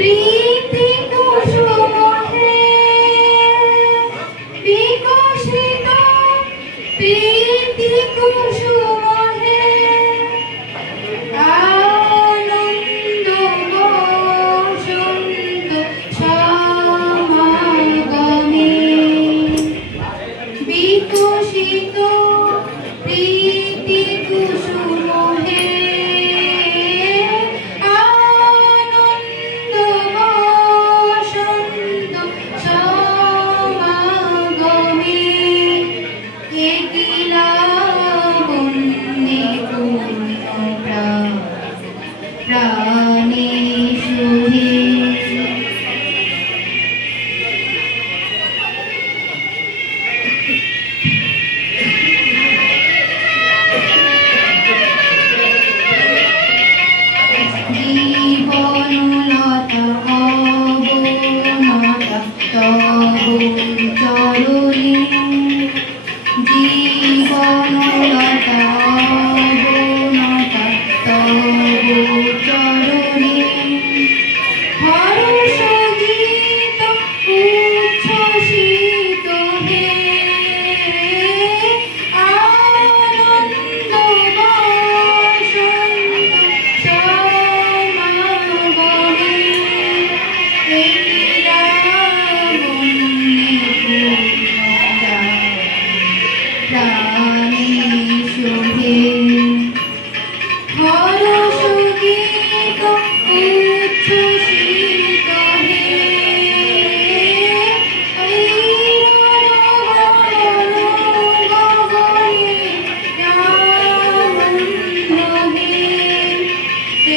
প্রীতি কুসুম হে বিকশিত প্রীতি কুসুম হে আনন্দ বসন্ত সমাগমে বিকশিত প্রীতি কুসুম হে আনন্দ বসন্ত সমাগমে একিলা বন্দে পূর্ণ প্রাণে সুহে জীবনলতা অবনতা তব চরণে জীবনলতা অবনতা তব চরণে হর্ষ গীত উচ্ছ্বসিত হে আনন্দ বসন্ত সমাগমে একিলা বন্দে প্রাণে শোভে হর্ষ গীত উচ্ছ্বসিত হে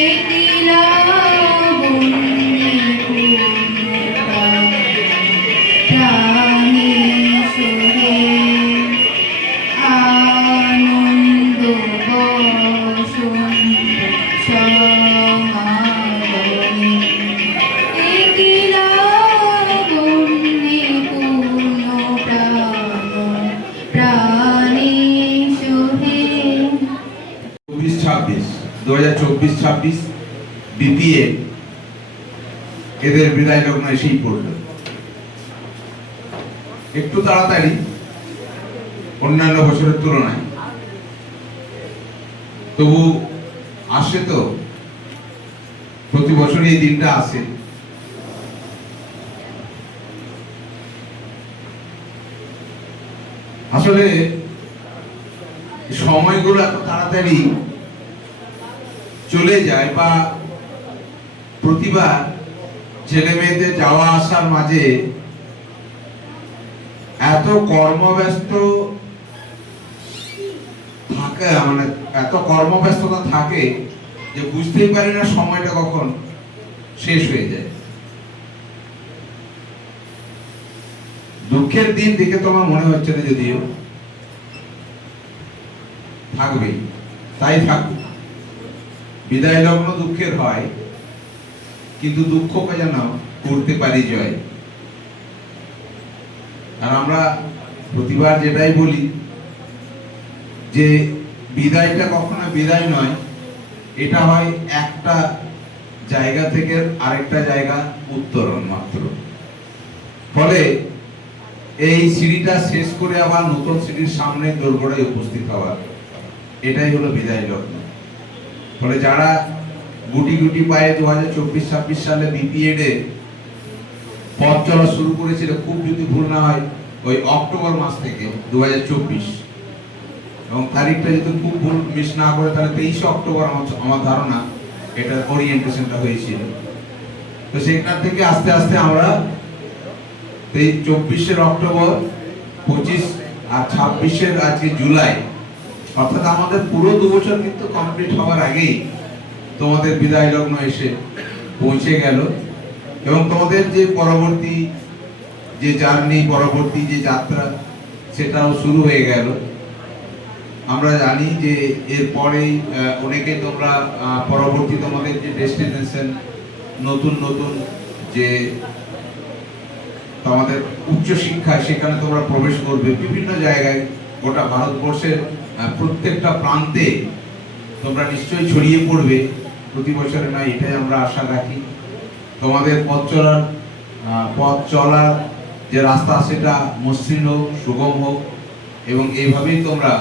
একিলা বন্দে প্রাণে শোভে আনন্দ বসন্ত সমাগমে একিলা বন্দে পূর্ণ প্রাণে শোভে। 2024-26 বিপিএ এদের বিদায় লগ্ন এসেই পড়ল একটু তাড়াতাড়ি অন্যান্য বছরের তুলনায়, তবু আসে তো, প্রতি বছরই এই দিনটা আসে। আসলে সময়গুলো এত তাড়াতাড়ি চলে যায়, বা প্রতিবার ছেলে মেয়েদের যাওয়া আসার মাঝে এত কর্মব্যস্ত থাকে, মানে এত কর্মব্যস্ততা থাকে যে বুঝতেই পারি না সময়টা কখন শেষ হয়ে যায়। দুঃখের দিন দেখে তোমার মনে হচ্ছে না, যদিও থাকবেই, তাই থাকবে। বিদায় লগ্ন দুঃখের হয়, কিন্তু দুঃখকে যেন করতে পারি জয়। আর আমরা প্রতিবার যেটাই বলি যে বিদায়টা কখনো বিদায় নয়, এটা হয় একটা জায়গা থেকে আরেকটা জায়গা উত্তরণ মাত্র। ফলে এই সিঁড়িটা শেষ করে আবার নতুন সিঁড়ির সামনে দোরগোড়ায় উপস্থিত হওয়া, এটাই হলো বিদায় লগ্ন। ফলে যারা গুটি গুটি পায়ে 2024-26 সালে বিপিএড এ পথ চলা শুরু করেছিল, খুব যদি ভুল না হয় ওই অক্টোবর মাস থেকে 2024, এবং তারিখটা যদি খুব ভুল মিস না করে তাহলে 23 অক্টোবর আমার ধারণা এটা ওরিয়েন্টেশনটা হয়েছিল। তো সেখান থেকে আস্তে আস্তে আমরা 24 অক্টোবর, 25 আর 26 আজকে জুলাই, অর্থাৎ আমাদের পুরো 2 বছর কিন্তু কমপ্লিট হওয়ার আগেই তোমাদের বিদায় লগ্ন এসে পৌঁছে গেল। এবং তোমাদের যে পরবর্তী যে জার্নি, পরবর্তী যে যাত্রা, সেটাও শুরু হয়ে গেল। আমরা জানি যে এরপরেই অনেকে তোমরা পরবর্তী তোমাদের যে ডেস্টিনেশন, নতুন নতুন যে তোমাদের উচ্চশিক্ষা, সেখানে তোমরা প্রবেশ করবে বিভিন্ন জায়গায়, গোটা ভারতবর্ষের প্রত্যেকটা প্রান্তে তোমরা নিশ্চয়ই ছড়িয়ে পড়বে প্রতি বছরে, নয় এটাই আমরা আশা রাখি। তোমাদের পথ চলার যে রাস্তা সেটা মসৃণ হোক, সুগম হোক, এবং এইভাবেই তোমরা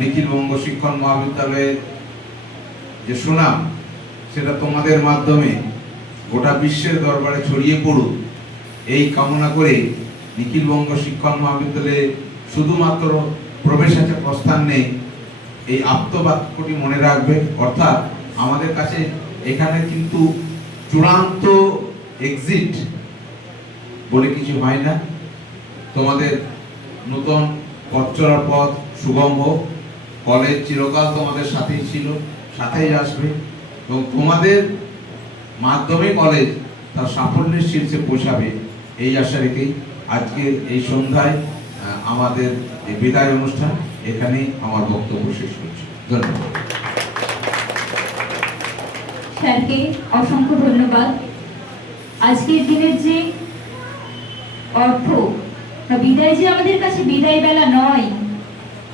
নিখিল বঙ্গ শিক্ষণ মহাবিদ্যালয়ের যে সুনাম সেটা তোমাদের মাধ্যমে গোটা বিশ্বের দরবারে ছড়িয়ে পড়ুক, এই কামনা করে নিখিল বঙ্গ শিক্ষণ মহাবিদ্যালয়ে শুধুমাত্র প্রবেশ আছে, প্রস্থান নেই, এই আপ্তবাক্যটি মনে রাখবে। অর্থাৎ আমাদের কাছে এখানে কিন্তু চূড়ান্ত এক্সিট বলে কিছু হয় না। তোমাদের নতুন পথ চলার পথ সুগম হোক, কলেজ চিরকাল তোমাদের সাথেই ছিল, সাথেই আসবে, এবং তোমাদের মাধ্যমে কলেজ তার সাফল্যের শীর্ষে পৌঁছাবে, এই আশা রেখেই আজকের এই সন্ধ্যায় আমাদের এই বিদায় অনুষ্ঠান এখানেই আমার বক্তব্য শেষ করছি। ধন্যবাদ। স্যারকে অসংখ্য ধন্যবাদ। আজকের দিনের যে অর্থ বা বিদায় যে আমাদের কাছে বিদায় বেলা নয়,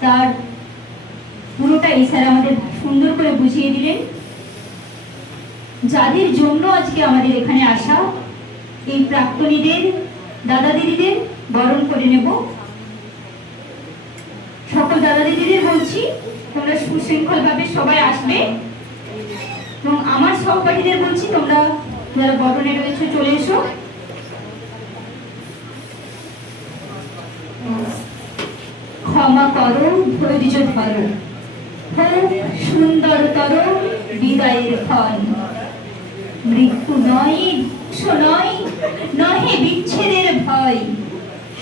তার পুরোটাই স্যার আমাদের সুন্দর করে বুঝিয়ে দিলেন। যাদের জন্য আজকে আমাদের এখানে আসা, এই প্রাক্তনীদের, দাদা দিদিদের বরণ করে নেব। সকল দাদা দিদিদের বলছি, তোমরা সুশৃঙ্খলভাবে সবাই আসবে, এবং আমার সহপাঠীদের বলছি তোমরা যারা বরণে রয়েছে চলে এসো। ক্ষমা করো, ধৈর্য ধরো, হোক সুন্দরতর বিদায়ের ক্ষণ। মৃত্যু নয়, দুঃখ নয়, নহে বিচ্ছেদের ভয়,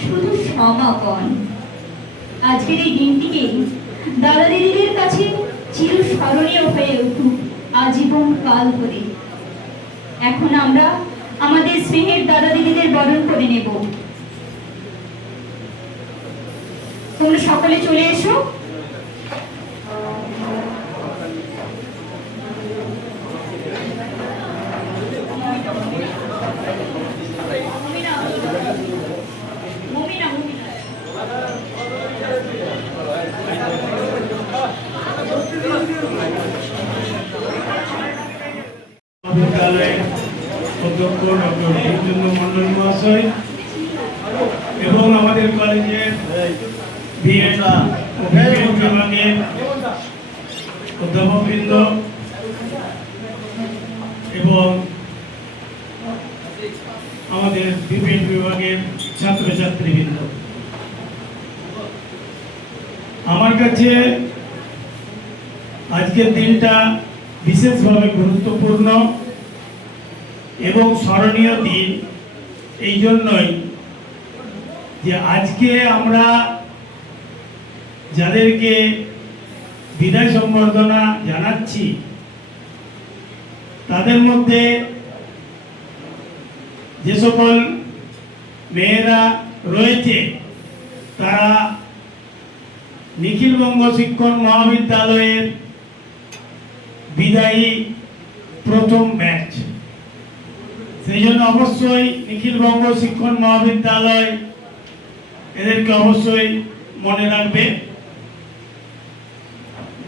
শুধু সমাপন। আজকের এই দিনটিকে দাদা দিদিদের কাছে চিরস্মরণীয় হয়ে উঠুক আজীবন কাল ধরে। এখন আমরা আমাদের স্নেহের দাদা দিদিদের বরণ করে নেব। তোমরা সকলে চলে এসো। বিদ্যালয়ের অধ্যক্ষ ডক্টর ভীমচন্দ্র মন্ডল মহাশয় এবং আমাদের কলেজের বিএড ও বিপিএড বিভাগের অধ্যাপকবৃন্দ এবং আমাদের বিপিএড বিভাগের ছাত্রছাত্রীবৃন্দ, আমার কাছে আজকের দিনটা বিশেষভাবে গুরুত্বপূর্ণ এবং স্মরণীয় দিন। এই জন্যই যে আজকে আমরা যাদেরকে বিদায় সম্বর্ধনা জানাচ্ছি, তাদের মধ্যে যে সকল মেয়েরা রয়েছে তারা নিখিল বঙ্গ শিক্ষণ মহাবিদ্যালয়ের বিদায়ী প্রথম ব্যাচ। সেই জন্য অবশ্যই নিখিল বঙ্গ শিক্ষণ মহাবিদ্যালয় এদেরকে অবশ্যই মনে রাখবে।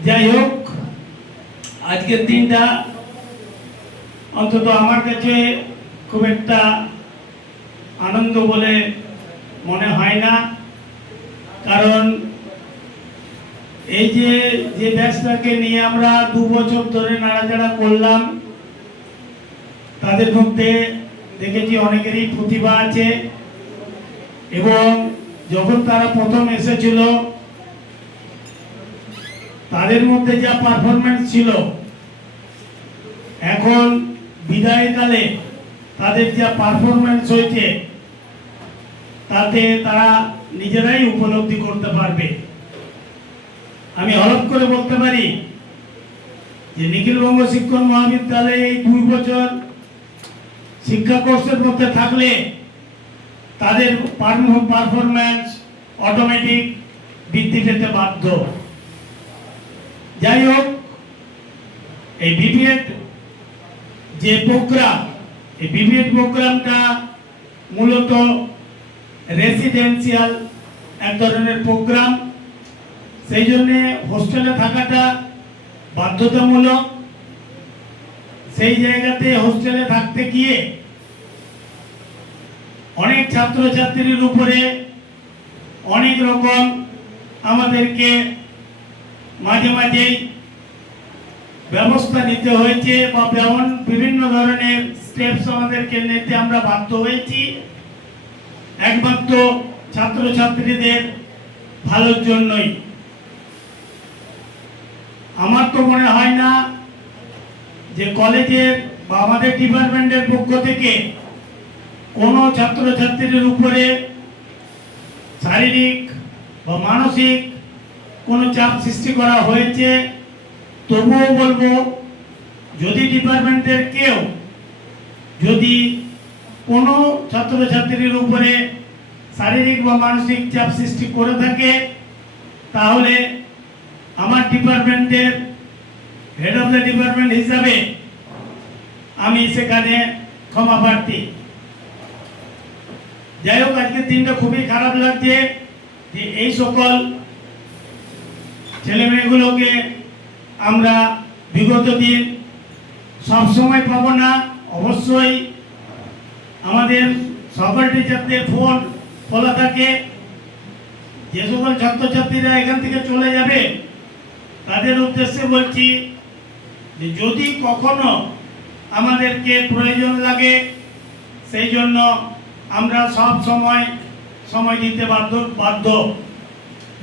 যাই হোক, আজকের দিনটা অন্তত আমার কাছে খুব একটা আনন্দ বলে মনে হয় না, কারণ এই যে ব্যাচটাকে নিয়ে আমরা 2 বছর ধরে নাড়াচাড়া করলাম, তাদের মধ্যে দেখেছি অনেকেরই প্রতিভা আছে, এবং যখন তারা প্রথম এসেছিল তাদের মধ্যে যা পারফরম্যান্স ছিল, এখন বিদায়কালে তাদের যা পারফরম্যান্স হয়েছে তাতে তারা নিজেরাই উপলব্ধি করতে পারবে। আমি হলফ করে বলতে পারি যে নিখিল বঙ্গ শিক্ষণ মহাবিদ্যালয়ে এই 2 বছর শিক্ষা কোর্সের মধ্যে থাকলে তাদের পারফরম্যান্স অটোমেটিক বৃদ্ধি পেতে বাধ্য। যাই হোক, এই বিপিএড যে প্রোগ্রাম, এই বিপিএড প্রোগ্রামটা মূলত রেসিডেন্সিয়াল এক ধরনের প্রোগ্রাম, সেই জন্যে হোস্টেলে থাকাটা বাধ্যতামূলক। সেই জায়গাতে হোস্টেলে থাকতে গিয়ে অনেক ছাত্রছাত্রীর উপরে অনেক রকম আমাদেরকে মাঝে মাঝেই ব্যবস্থা নিতে হয়েছে বা বিভিন্ন ধরনের স্টেপস আমাদেরকে নিতে আমরা বাধ্য হয়েছি, একমাত্র ছাত্রছাত্রীদের ভালোর জন্যই। আমার তো মনে হয় না যে কলেজের বা আমাদের ডিপার্টমেন্টের পক্ষ থেকে কোনো ছাত্রছাত্রীর উপরে শারীরিক বা মানসিক কোনো চাপ সৃষ্টি করা হয়েছে। তবুও বলবো, যদি ডিপার্টমেন্টের কেউ যদি কোনো ছাত্রছাত্রীর উপরে শারীরিক বা মানসিক চাপ সৃষ্টি করে থাকে, তাহলে আমার ডিপার্টমেন্টের হেড অফ দ্য ডিপার্টমেন্ট হিসাবে আমি সেখানে ক্ষমা প্রার্থী। যাই হোক, আজকের দিনটা খুবই খারাপ লাগছে যে এই সকল ছেলে মেয়েগুলোকে আমরা বিগত দিন সব সময় পাবো না। অবশ্যই আমাদের সকল টিচারদের ফোন খোলা থাকে। যে সকল ছাত্রছাত্রীরা এখান থেকে চলে যাবে তাদের উদ্দেশ্যে বলছি যে যদি কখনো আমাদেরকে প্রয়োজন লাগে, সেই জন্য আমরা সব সময় দিতে বাধ্য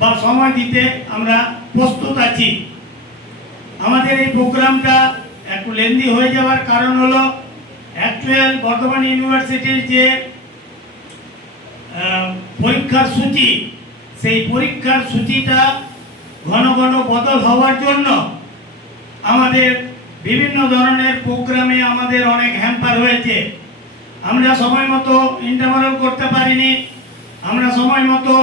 বা সময় দিতে আমরা প্রস্তুত আছি। আমাদের এই প্রোগ্রামটা একটু লেন্দি হয়ে যাওয়ার কারণ হলো অ্যাকচুয়াল বর্ধমান ইউনিভার্সিটির যে পরীক্ষার সূচি, সেই পরীক্ষার সূচিটা ঘন ঘন বদল হওয়ার জন্য আমাদের বিভিন্ন ধরনের প্রোগ্রামে আমাদের অনেক হ্যাম্পার হয়েছে। আমরা সময় মতো ইন্টারভাল করতে পারিনি, আমরা সময় মতো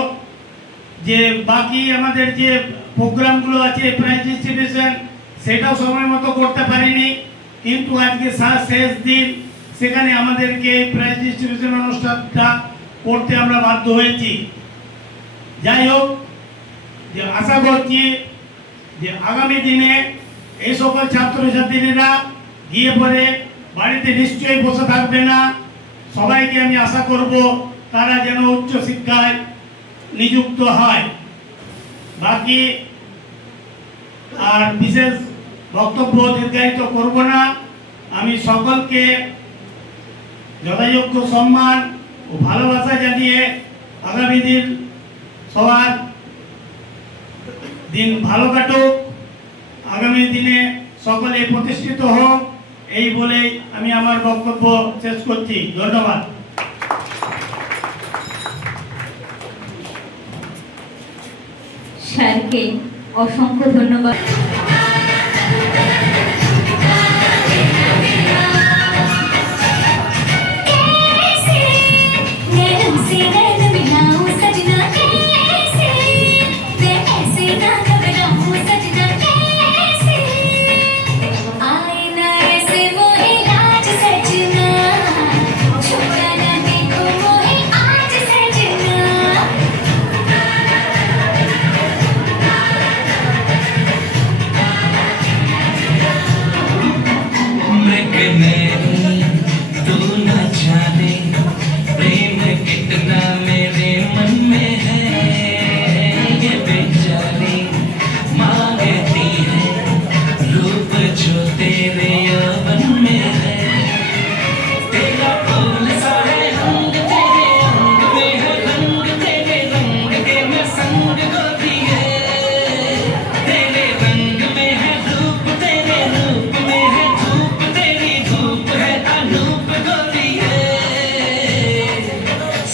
যে বাকি আমাদের যে প্রোগ্রামগুলো আছে প্রাইজ ডিস্ট্রিবিউশন, সেটাও সময় মতো করতে পারিনি। কিন্তু আজকে শেষ দিন, সেখানে আমাদেরকে প্রাইজ ডিস্ট্রিবিউশন অনুষ্ঠানটা করতে আমরা বাধ্য হয়েছি। যাই হোক, যে আশা করছি যে আগামী দিনে এই সকল ছাত্রছাত্রীরা গিয়ে পরে বাড়িতে নিশ্চয়ই বসে থাকবে না। সবাইকে আমি আশা করব তারা যেন উচ্চ শিক্ষায় নিযুক্ত হয়। বাকি আর বিশেষ বক্তব্য দীর্ঘায়িত করব না। আমি সকলকে যথাযোগ্য সম্মান ও ভালোবাসা জানিয়ে আগামী দিন সবার দিন ভালো কাটুক, আগামী দিনে সকলে প্রতিষ্ঠিত হোক, এই বলেই আমি আমার বক্তব্য শেষ করছি। ধন্যবাদ। স্যারকে অসংখ্য ধন্যবাদ।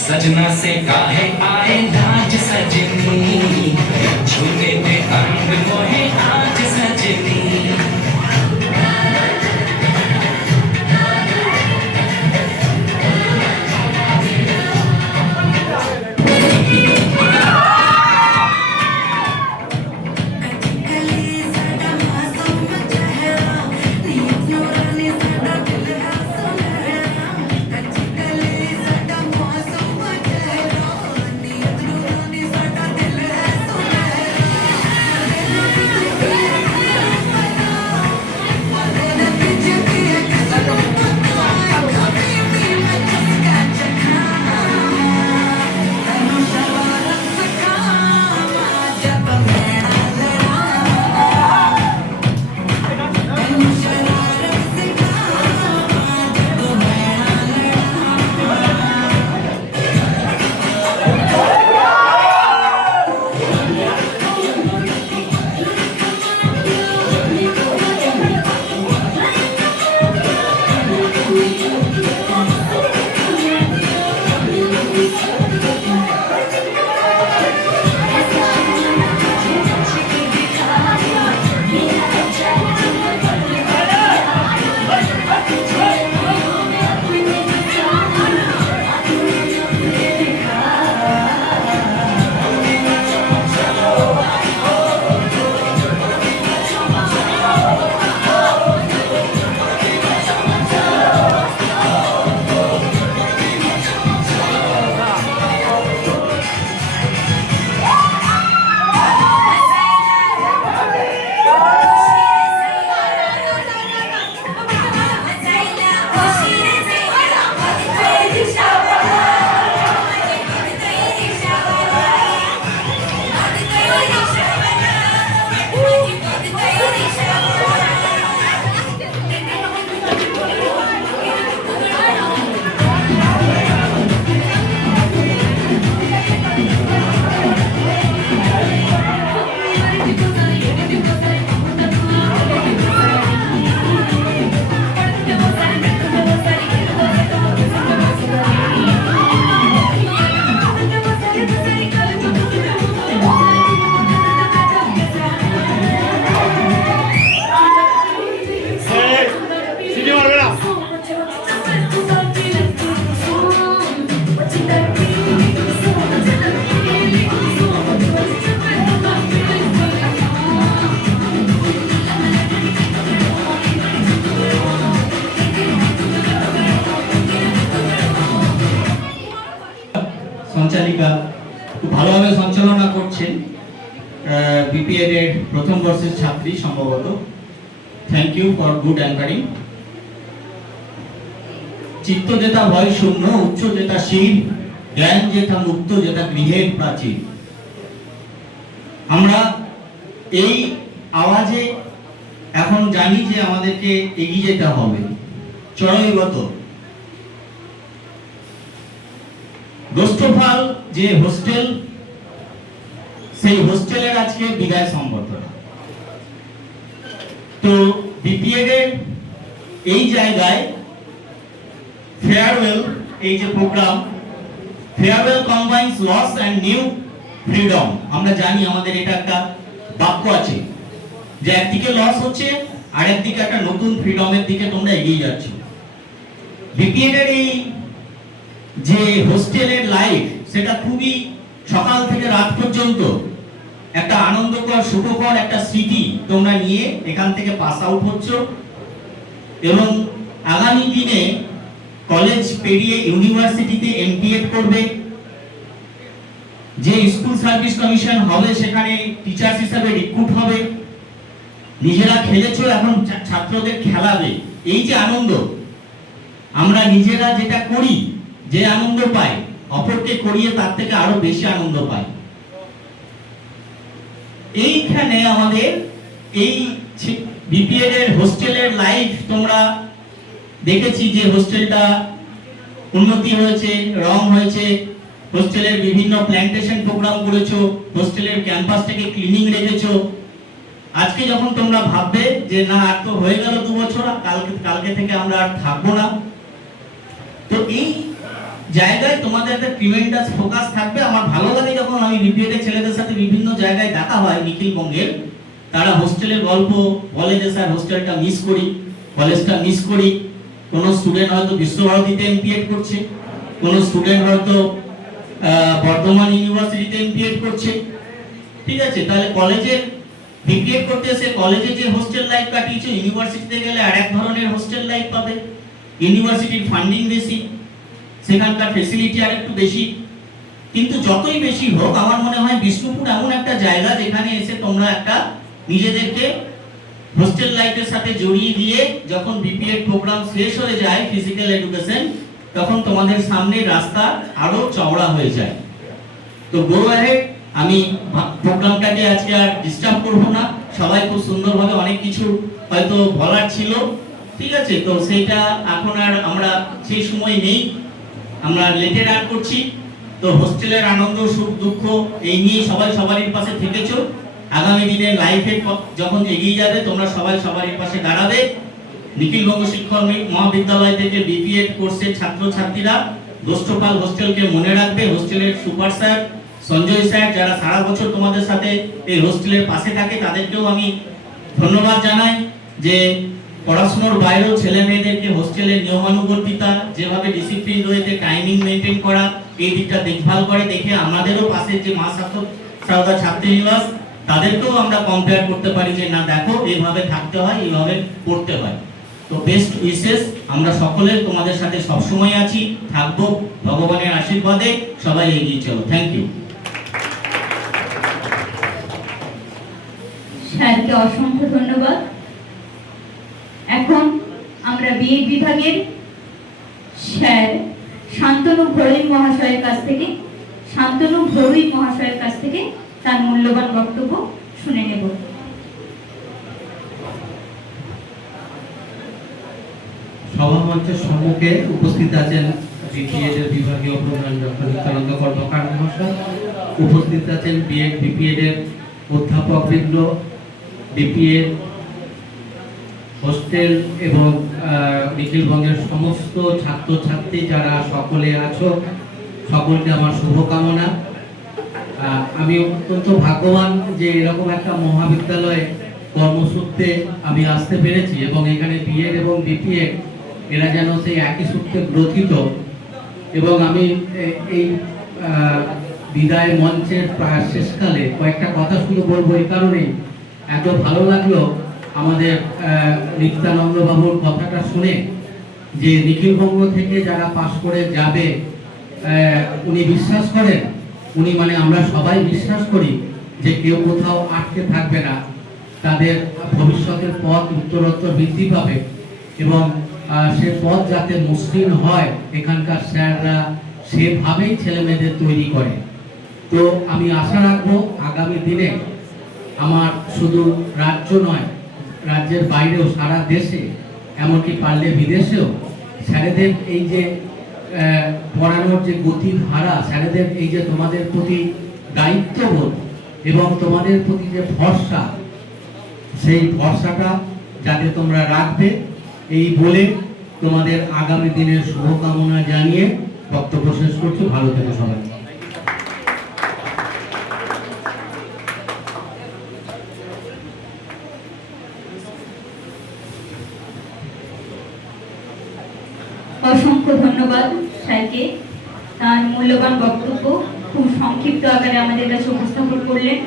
सजना से काहे आए लाज सजनी, छूने पे अंग मोहे आज सजनी। সঞ্চালিকা খুব ভালোভাবে সঞ্চালনা করছেন, বিপিএড এর প্রথম বর্ষের ছাত্রী সম্ভবত। Thank you for good anchoring. চিত্ত যেটা ভয় শূন্য, উচ্চ যেটা শিব, জ্ঞান যেটা মুক্ত, যেটা গৃহের প্রাচীর। আমরা এই আওয়াজে এখন জানি যে আমাদেরকে এগিয়ে যেতে হবে চরমগত। দোষ্টফাল যে হোস্টেল, সেই হোস্টেলের আজকে বিদায় সম্বর্ধনা। তো বিপিএড এর এই জায়গায় ফেয়ারওয়েল, এই যে programme, farewell combines loss and new freedom. আমরা জানি আমাদের এটা একটা বাক্য আছে যে একদিকে লস হচ্ছে আর একদিকে একটা নতুন ফ্রিডমের দিকে তোমরা এগিয়ে যাচ্ছ। বিপিএড এর এই যে হোস্টেলের লাইফ, সেটা খুবই সকাল থেকে রাত পর্যন্ত একটা আনন্দকর সুখকর একটা স্মৃতি তোমরা নিয়ে এখান থেকে পাস আউট হচ্ছ এবং আগামী দিনে কলেজ পেরিয়ে ইউনিভার্সিটিতে এমপিএড করবে। যে স্কুল সার্ভিস কমিশন হবে সেখানে টিচার্স হিসেবে রিক্রুট হবে। নিজেরা খেলেছো, এখন ছাত্রদের খেলাবে। এই যে আনন্দ, আমরা নিজেরা যেটা করি, যে আনন্দ পাই, অপরকে করিয়ে তার থেকে আরো বেশি আনন্দ পাই। এইখানে আমাদের এই বিপিএড এর হোস্টেলের লাইফ তোমরা দেখেছি যে হোস্টেলটা উন্নতি হয়েছে, রং হয়েছে, হোস্টেলের বিভিন্ন প্ল্যান্টেশন প্রোগ্রাম করেছো, হোস্টেলের ক্যাম্পাসটাকে ক্লিনিং রেখেছো। আজকে যখন তোমরা ভাববে যে না আর তো হয়ে গেল 2 বছর, কালকে থেকে আমরা আর থাকবো না, তো এই জায়গায় তোমাদের একটা ট্রিমেন্ডাস ফোকাস থাকবে। আমার ভালো লাগে যখন আমি বিপিএড এর ছেলেদের সাথে বিভিন্ন জায়গায় দেখা হয় নিখিল বঙ্গের, তারা হোস্টেলের গল্প বলে যে স্যার হোস্টেলটা মিস করি, কলেজটা মিস করি। কোনো স্টুডেন্ট হয়তো বিশ্বভারতীতে এমপিএড করছে, কোনো স্টুডেন্ট হয়তো বর্ধমান ইউনিভার্সিটিতে এমপিএড করছে। ঠিক আছে, তাহলে কলেজের বিপিএড করতে এসে কলেজে যে হোস্টেল লাইফ কাটিয়েছো, ইউনিভার্সিটিতে গেলে আর এক ধরনের হোস্টেল লাইফ পাবে। ইউনিভার্সিটির ফান্ডিং বেশি, সেখানকার ফেসিলিটি আর একটু বেশি, কিন্তু যতই বেশি হোক আমার মনে হয় বিষ্ণুপুর এমন একটা জায়গা যেখানে এসে তোমরা একটা নিজেদেরকে হোস্টেল লাইফের সাথে জড়িয়ে দিয়ে যখন বিপিএড প্রোগ্রাম শেষ হয়ে যায় ফিজিক্যাল এডুকেশন, তখন তোমাদের সামনে রাস্তা আরো চওড়া হয়ে যায়। তো গো অ্যাহেড। আমি প্রোগ্রামটাকে আজকে আর ডিস্টার্ব করব না, সবাই খুব সুন্দরভাবে অনেক কিছু হয়তো বলার ছিল। ঠিক আছে, তো সেইটা এখন আর আমরা সেই সময় নেই, আমরা লেটে রান করছি। তো হোস্টেলের আনন্দ সুখ দুঃখ এই নিয়ে সবাই সবারই পাশে থেকেছো। আগামী দিনে লাইফে যখন এগিয়ে যাবে তোমরা সবাই সবারই পাশে দাঁড়াবে। নিখিল বঙ্গ শিক্ষক মহাবিদ্যালয় থেকে বিপিএড কোর্সের ছাত্রছাত্রীরা দোষ্টপাল হোস্টেলকে মনে রাখবে। হোস্টেলের সুপার স্যার সঞ্জয় স্যার যারা সারা বছর তোমাদের সাথে এই হোস্টেলের পাশে থাকে, তাদেরকেও আমি ধন্যবাদ জানাই যে পড়াশোনার বাইরেও ছেলে মেয়েদেরকে হোস্টেলের নিয়মানুবর্তিতা, যেভাবে ডিসিপ্লিন রয়েছে, টাইমিং মেনটেন করা, এই দিকটা দেখভাল করে। দেখে আমাদেরও পাশে যে মা সারদা ছাত্রীনিবাস, তাদেরকেও আমরা কম্পেয়ার করতে পারি যে না দেখো এইভাবে থাকতে হয়, এইভাবে পড়তে হয়। তো বেস্ট উইশেস, আমরা সকলে তোমাদের সাথে সবসময় আছি, থাকবো ভগবানের আশীর্বাদে। সবাই এগিয়ে চলো। Thank you. স্যারকে অসংখ্য ধন্যবাদ। এখন আমরা বিএড বিভাগের স্যার শান্তনু ভরুই মহাশয়ের কাছ থেকে তার মূল্যবান বক্তব্য শুনে নেব। সভামঞ্চের সম্মুখে উপস্থিত আছেন বিপিএড এর বিভাগীয় প্রধান ডক্টর নিত্যানন্দ কর্মকার মহাশয়, উপস্থিত আছেন বিএড বিপিএড এর অধ্যাপকবৃন্দ, বিপিএড হোস্টেল এবং নিখিলবঙ্গের সমস্ত ছাত্রছাত্রী যারা সকলে আছো, সকলকে আমার শুভকামনা। আমি অত্যন্ত ভাগ্যবান যে এরকম একটা মহাবিদ্যালয়ে কর্মসূত্রে আমি আসতে পেরেছি এবং এখানে বিএড এবং বিপিএড এরা যেন সেই একই সূত্রে গ্রথিত। এবং আমি এই বিদায় মঞ্চের প্রায় শেষকালে কয়েকটা কথা শুধু বলবো এই কারণেই, এত ভালো লাগলো আমাদের নিত্যানন্দ বাবুর কথাটা শুনে যে নিখিলবঙ্গ থেকে যারা পাশ করে যাবে উনি বিশ্বাস করেন, উনি মানে আমরা সবাই বিশ্বাস করি যে কেউ কোথাও আটকে থাকবে না, তাদের ভবিষ্যতের পথ উত্তরোত্তর বৃদ্ধি পাবে এবং সে পথ যাতে মসৃণ হয় এখানকার স্যাররা সেভাবেই ছেলে মেয়েদের তৈরি করে। তো আমি আশা রাখবো আগামী দিনে আমার শুধু রাজ্য নয়, রাজ্যের বাইরেও সারা দেশে, এমনকি পারলে বিদেশেও স্যারেদের এই যে পড়ানোর যে গতি ধারা, স্যারেদের এই যে তোমাদের প্রতি দায়িত্ববোধ এবং তোমাদের প্রতি যে ভরসা, সেই ভরসাটা যাতে তোমরা রাখবে এই বলে তোমাদের আগামী দিনের শুভকামনা জানিয়ে বক্তব্য শেষ করছি। ভালো থেকো সবাই। অসংখ্য ধন্যবাদ স্যারকে, তার মূল্যবান বক্তব্য খুব সংক্ষিপ্ত আকারে আমাদের কাছে উপস্থাপন করলেন।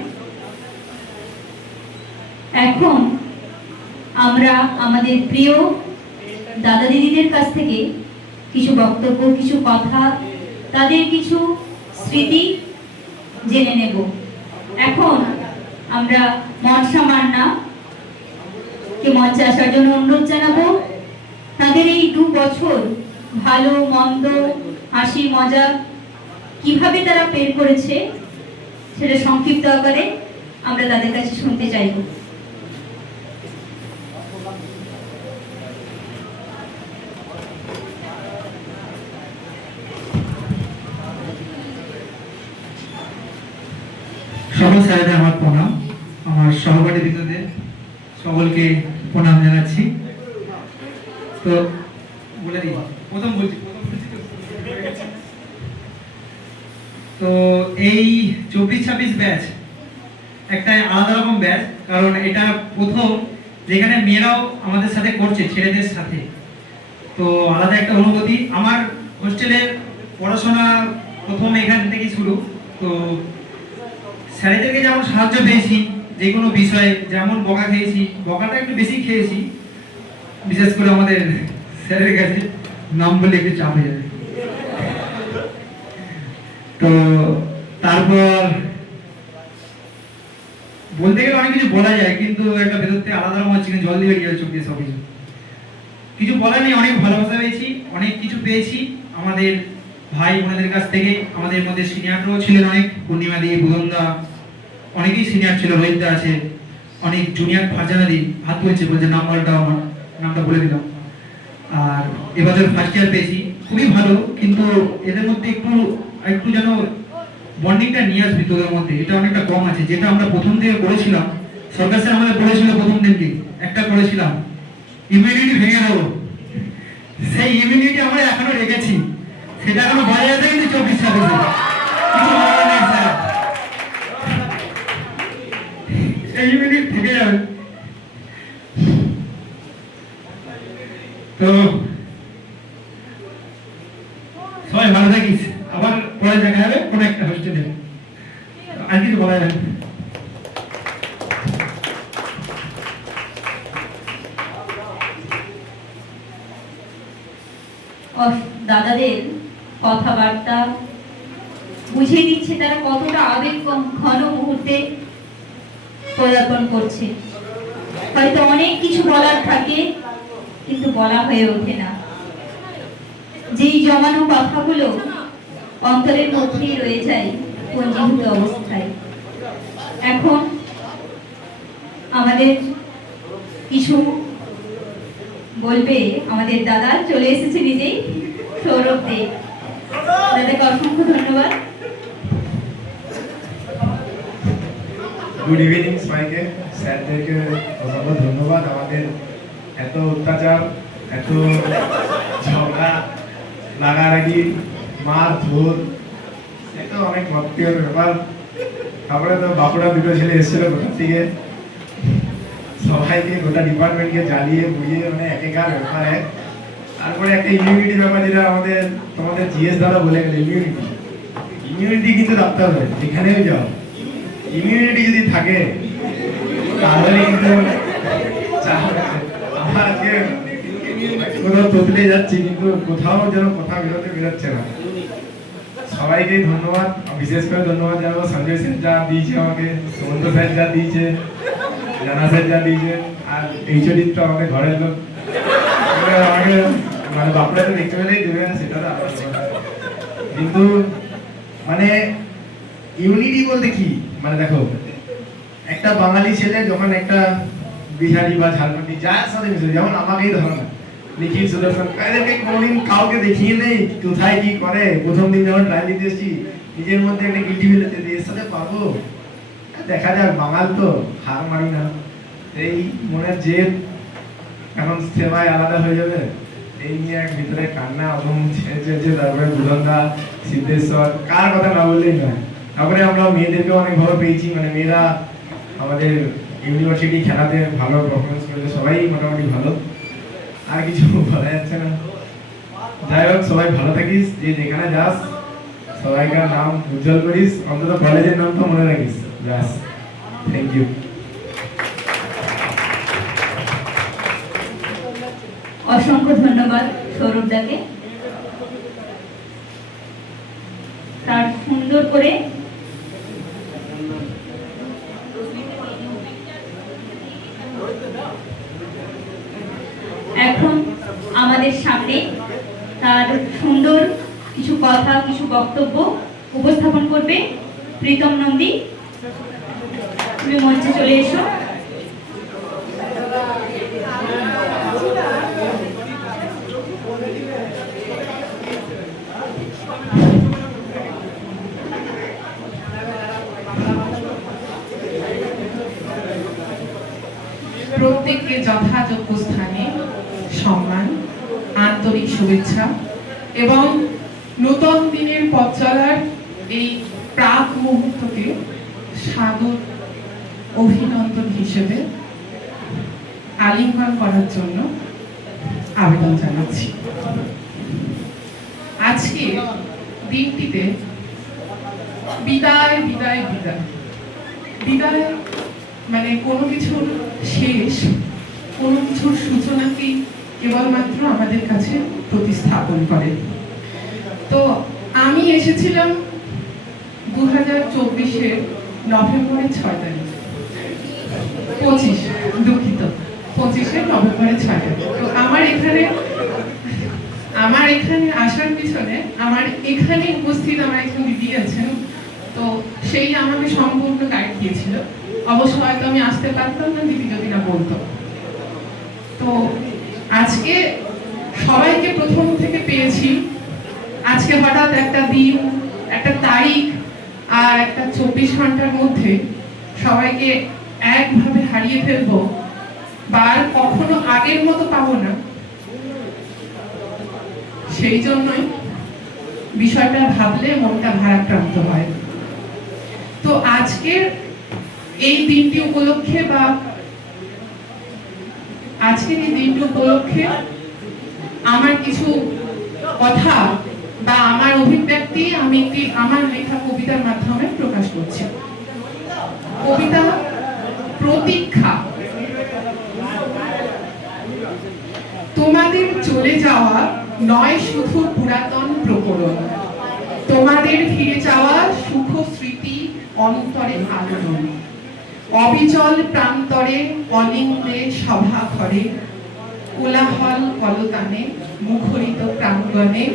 এখন আমরা আমাদের প্রিয় দাদা দিদিদের কাছ থেকে কিছু বক্তব্য, কিছু কথা, তাদের কিছু স্মৃতি জেনে নেব। এখন আমরা মনসা মান্নাকে মঞ্চে আসার জন্য অনুরোধ জানাবো। তাদের এই 2 বছর ভালো মন্দ, হাসি মজা কিভাবে তারা পের করেছে সেটা সংক্ষিপ্ত আকারে আমরা তাদের কাছে শুনতে চাইব। সকল স্যারদের আমার প্রণাম, আমার সহপাঠী বৃন্দদের সকলকে প্রণাম জানাচ্ছি। তো বলে দিই, প্রথম বলছি তো এই 24-26 ব্যাচ একটা আলাদা রকম ব্যাচ, কারণ এটা প্রথম যেখানে মেয়েরাও আমাদের সাথে করছে ছেলেদের সাথে। তো আলাদা একটা অনুভূতি। আমার হোস্টেলের পড়াশোনা প্রথম এখান থেকেই শুরু। তো স্যারেদেরকে যেমন সাহায্য পেয়েছি যে কোনো বিষয়ে, যেমন বকা খেয়েছি, বকাটা একটু বেশি খেয়েছি, বিশেষ করে আমাদের স্যারের কাছে নাম বলে একটু চাপ হয়ে যাবে। তো তারপর বলতে গেলে অনেক কিছু বলা যায়, কিন্তু একটা ভেতর থেকে আলাদা রকম হচ্ছে, জল দিয়ে গিয়ে চোখ দিয়ে সব কিছু বলার নেই। অনেক ভালোবাসা পেয়েছি, অনেক কিছু পেয়েছি আমাদের ভাই বোনেদের কাছ থেকে। আমাদের মধ্যে সিনিয়ররাও ছিলেন অনেক, পূর্ণিমা দি, বুদনদা, অনেকেই সিনিয়র ছিল, রোহিতদা আছে, অনেক জুনিয়র। ফারজানা দি হাত বলছে নাম্বারটা, আমার নামটা বলে দিলাম। আর এবছর ফার্স্ট ইয়ার পেয়েছি, খুবই ভালো। কিন্তু এদের মধ্যে একটু একটু যেন বন্ডিংটা নিয়ে আসবি তোদের মধ্যে, এটা অনেকটা কম আছে। যেটা আমরা প্রথম থেকে করেছিলাম, সরকার স্যার আমাদের বলেছিল প্রথম দিনকে একটা করেছিলাম, ইমিউনিটি ভেঙে দেবো। সেই ইমিউনিটি আমরা এখনো রেখেছি, সেটা এখনো বজায় আছে, কিন্তু 24-26 কিছু বলার নেই স্যার, এই ইমিউনিটি থেকে যাবে। তো সবাই ভালো থাকিস, আবার পরে দেখা যাবে কোনো একটা হোস্টেলে। আর কিছু বলা যাবে? দাদাদের কথাবার্তা বুঝিয়ে দিচ্ছে তারা কতটা আবেগ ঘন মুহূর্তে পদার্পণ করছে। হয়তো অনেক কিছু বলার থাকে, কিন্তু বলা হয়ে ওঠে না। যেই জমানো কথাগুলো অন্তরের মধ্যেই রয়ে যায় পঞ্জীভূত অবস্থায়। এখন আমাদের কিছু বলবে আমাদের দাদা, চলে এসেছে নিজেই, সৌরভ দে। দাদাকে অসংখ্য ধন্যবাদ। গুড ইভিনিং সবাইকে। স্যারদেরকে অসংখ্য ধন্যবাদ। আমাদের এত অত্যাচার, এত ঝগড়া লাগালাগি, মার ধর, এটা অনেক ভক্তির ব্যাপার। তারপরে তো বাঁকুড়া 2টো ছেলে এসেছিল কোথা থেকে, সবাইকে গোটা ডিপার্টমেন্টকে জ্বালিয়ে বুঝিয়ে মানে একেকার ব্যাপার এক। তারপরে একটা ইমিউনিটি ব্যাপার, যেটা আমাদের তোমাদের জিএস দ্বারা বলে গেলে ইমিউনিটি কিন্তু রাখতে হবে যেখানেও যাও। ইমিউনিটি যদি থাকে তাহলে কিন্তু আমার আজকে কোথাও তোতলে যাচ্ছি, কিন্তু কোথাও যেন কথা বেরোচ্ছে না। সবাইকে ধন্যবাদ, বিশেষ করে ধন্যবাদ জানাবো সঞ্জয় স্যার যা দিয়েছে আমাকে, সুমন্ত স্যার যা দিয়েছে, জানা স্যার যা দিয়েছে, আর এই চরিত্র আমাকে ঘরের লোক আমাকে মানে বাপরা তো দেখতে পেলেই দেবে না, সেটা তো আলাদা কথা। কিন্তু মানে ইউনিটি বলতে কি, মানে দেখো একটা বাঙালি ছেলে যখন একটা বিহারি বা ঝাড়খণ্ডি যার সাথে মিশে, যেমন আমাকেই ধরো না, নিখিল সুদর্শন, এদেরকে কোনোদিন কাউকে দেখিয়ে নেই কোথায় কি করে। প্রথম দিন যখন ট্রায়াল দিতে এসেছি নিজের মধ্যে একটা গিল্টি ফিল হচ্ছে, এর সাথে পারবো, দেখা যাক, বাঙাল তো হার মারি না। এই মনের জেদ এখন সেবায় আলাদা হয়ে যাবে, এই নিয়ে এক ভিতরে কান্না অদম ছেড়েছে। তারপরে বুধনদা, সিদ্ধেশ্বর, কার কথা না বললেই নয়। তারপরে আমরা মেয়েদেরকে অনেক ভালো পেয়েছি, মানে মেয়েরা আমাদের ইউনিভার্সিটি খেলাতে ভালো পারফরমেন্স করেছে, সবাই মোটামুটি ভালো, আর কিছু বলা যাচ্ছে না। যাই হোক, সবাই ভালো থাকিস, যে যেখানে যাস সবাইকার নাম উজ্জ্বল করিস, অন্তত কলেজের নাম তো মনে রাখিস। ব্যাস, থ্যাংক ইউ। অসংখ্য ধন্যবাদ সৌরভদাকে তার সুন্দর করে এখন আমাদের সামনে তার সুন্দর কিছু কথা, কিছু বক্তব্য উপস্থাপন করবে প্রীতম নন্দী। তুমি মঞ্চে চলে এসো। প্রত্যেককে যথাযোগ্য স্থানে সম্মান, আন্তরিক শুভেচ্ছা এবং নতুন দিনের পথ চলার এই প্রাক মুহূর্তকে সাদর অভিনন্দন হিসেবে আলিঙ্গন করার জন্য আবেদন জানাচ্ছি। আজকে দিনটিতে বিদায় বিদায় বিদায় বিদায় মানে কোনো কিছুর শেষ, কোনো কিছুর সূচনাকেই কেবলমাত্র আমাদের কাছে প্রতিস্থাপন করে। তো আমি এসেছিলাম 2024-এর নভেম্বরের 6 তারিখ, 25-এর নভেম্বরের 6 তারিখ। তো আমার এখানে আসার পিছনে আমার এখানে উপস্থিত আমার একজন দিদি আছেন, তো সেই আমাকে সম্পূর্ণ গাইড দিয়েছিল। অবশ্য হয়তো আমি আসতে পারতাম না দিদি যদি না বলতো। তো আজকে সবাইকে প্রথম থেকে পেয়েছি, আজকে হঠাৎ একটা দিন, একটা তারিখ আর একটা 24 ঘন্টার মধ্যে সবাইকে একভাবে হারিয়ে ফেলবো বা আর কখনো আগের মতো পাবো না, সেই জন্যই বিষয়টা ভাবলে মনটা ভারাক্রান্ত হয়। তো আজকের এই দিনটি উপলক্ষে আমার কিছু কথা বা আমার অভিব্যক্তি আমি আমার লেখা কবিতার মাধ্যমে প্রকাশ করছি। কবিতা প্রতীক্ষা। তোমাদের চলে যাওয়া নয় শুধু পুরাতন প্রকরণ, তোমাদের ফিরে যাওয়া সুখ স্মৃতি অন্তরে আলোড়ন। অবিচল প্রান্তরে অলিন্দে সভা ঘরে, কোলাহল কলতানে মুখরিত প্রাঙ্গণে,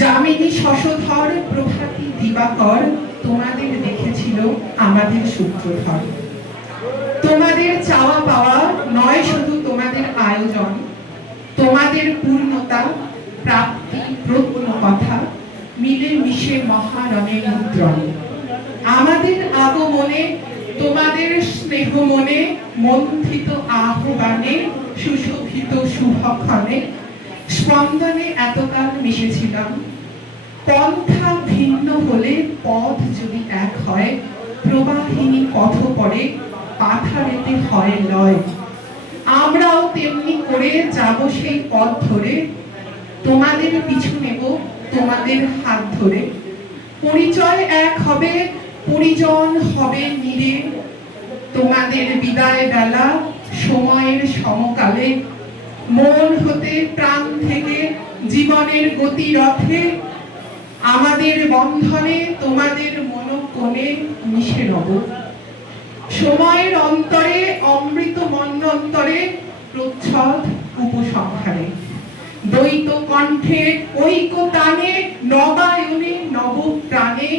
যামিনী শশধর প্রভাতী দিবাকর তোমাদের দেখেছিল আমাদের সূত্রধর। তোমাদের চাওয়া পাওয়া নয় শুধু তোমাদের আয়োজন, তোমাদের পূর্ণতা প্রাপ্তি প্রত্ন কথা মিলে মিশে মহারণের মুদ্রণ। আমাদের আগমনে তোমাদের স্নেহ মনে মন্থিত আহ্বানে সুশোভিত শুভক্ষণে স্পন্দনে এতকাল মিশেছিলাম। পন্থা ভিন্ন হলে পথ যদি এক হয়, প্রবাহিনী পথ পড়ে পাথারেতে হয় লয়। আমরাও তেমনি করে যাব সেই পথ ধরে, তোমাদের পিছু নেব তোমাদের হাত ধরে। পরিচয় এক হবে, পরিজন হবে নিরে, তোমাদের বিদায় বেলা সময়ের সমকালে। মন হতে প্রাণ থেকে জীবনের গতি রথে আমাদের বন্ধনে তোমাদের মনোকোণে মিশে রব। সময়ের অন্তরে অমৃত মন্বন্তরে প্রচ্ছদ উপসংহারে দ্বৈত কণ্ঠে ঐক তানে নবায়নে নব প্রাণে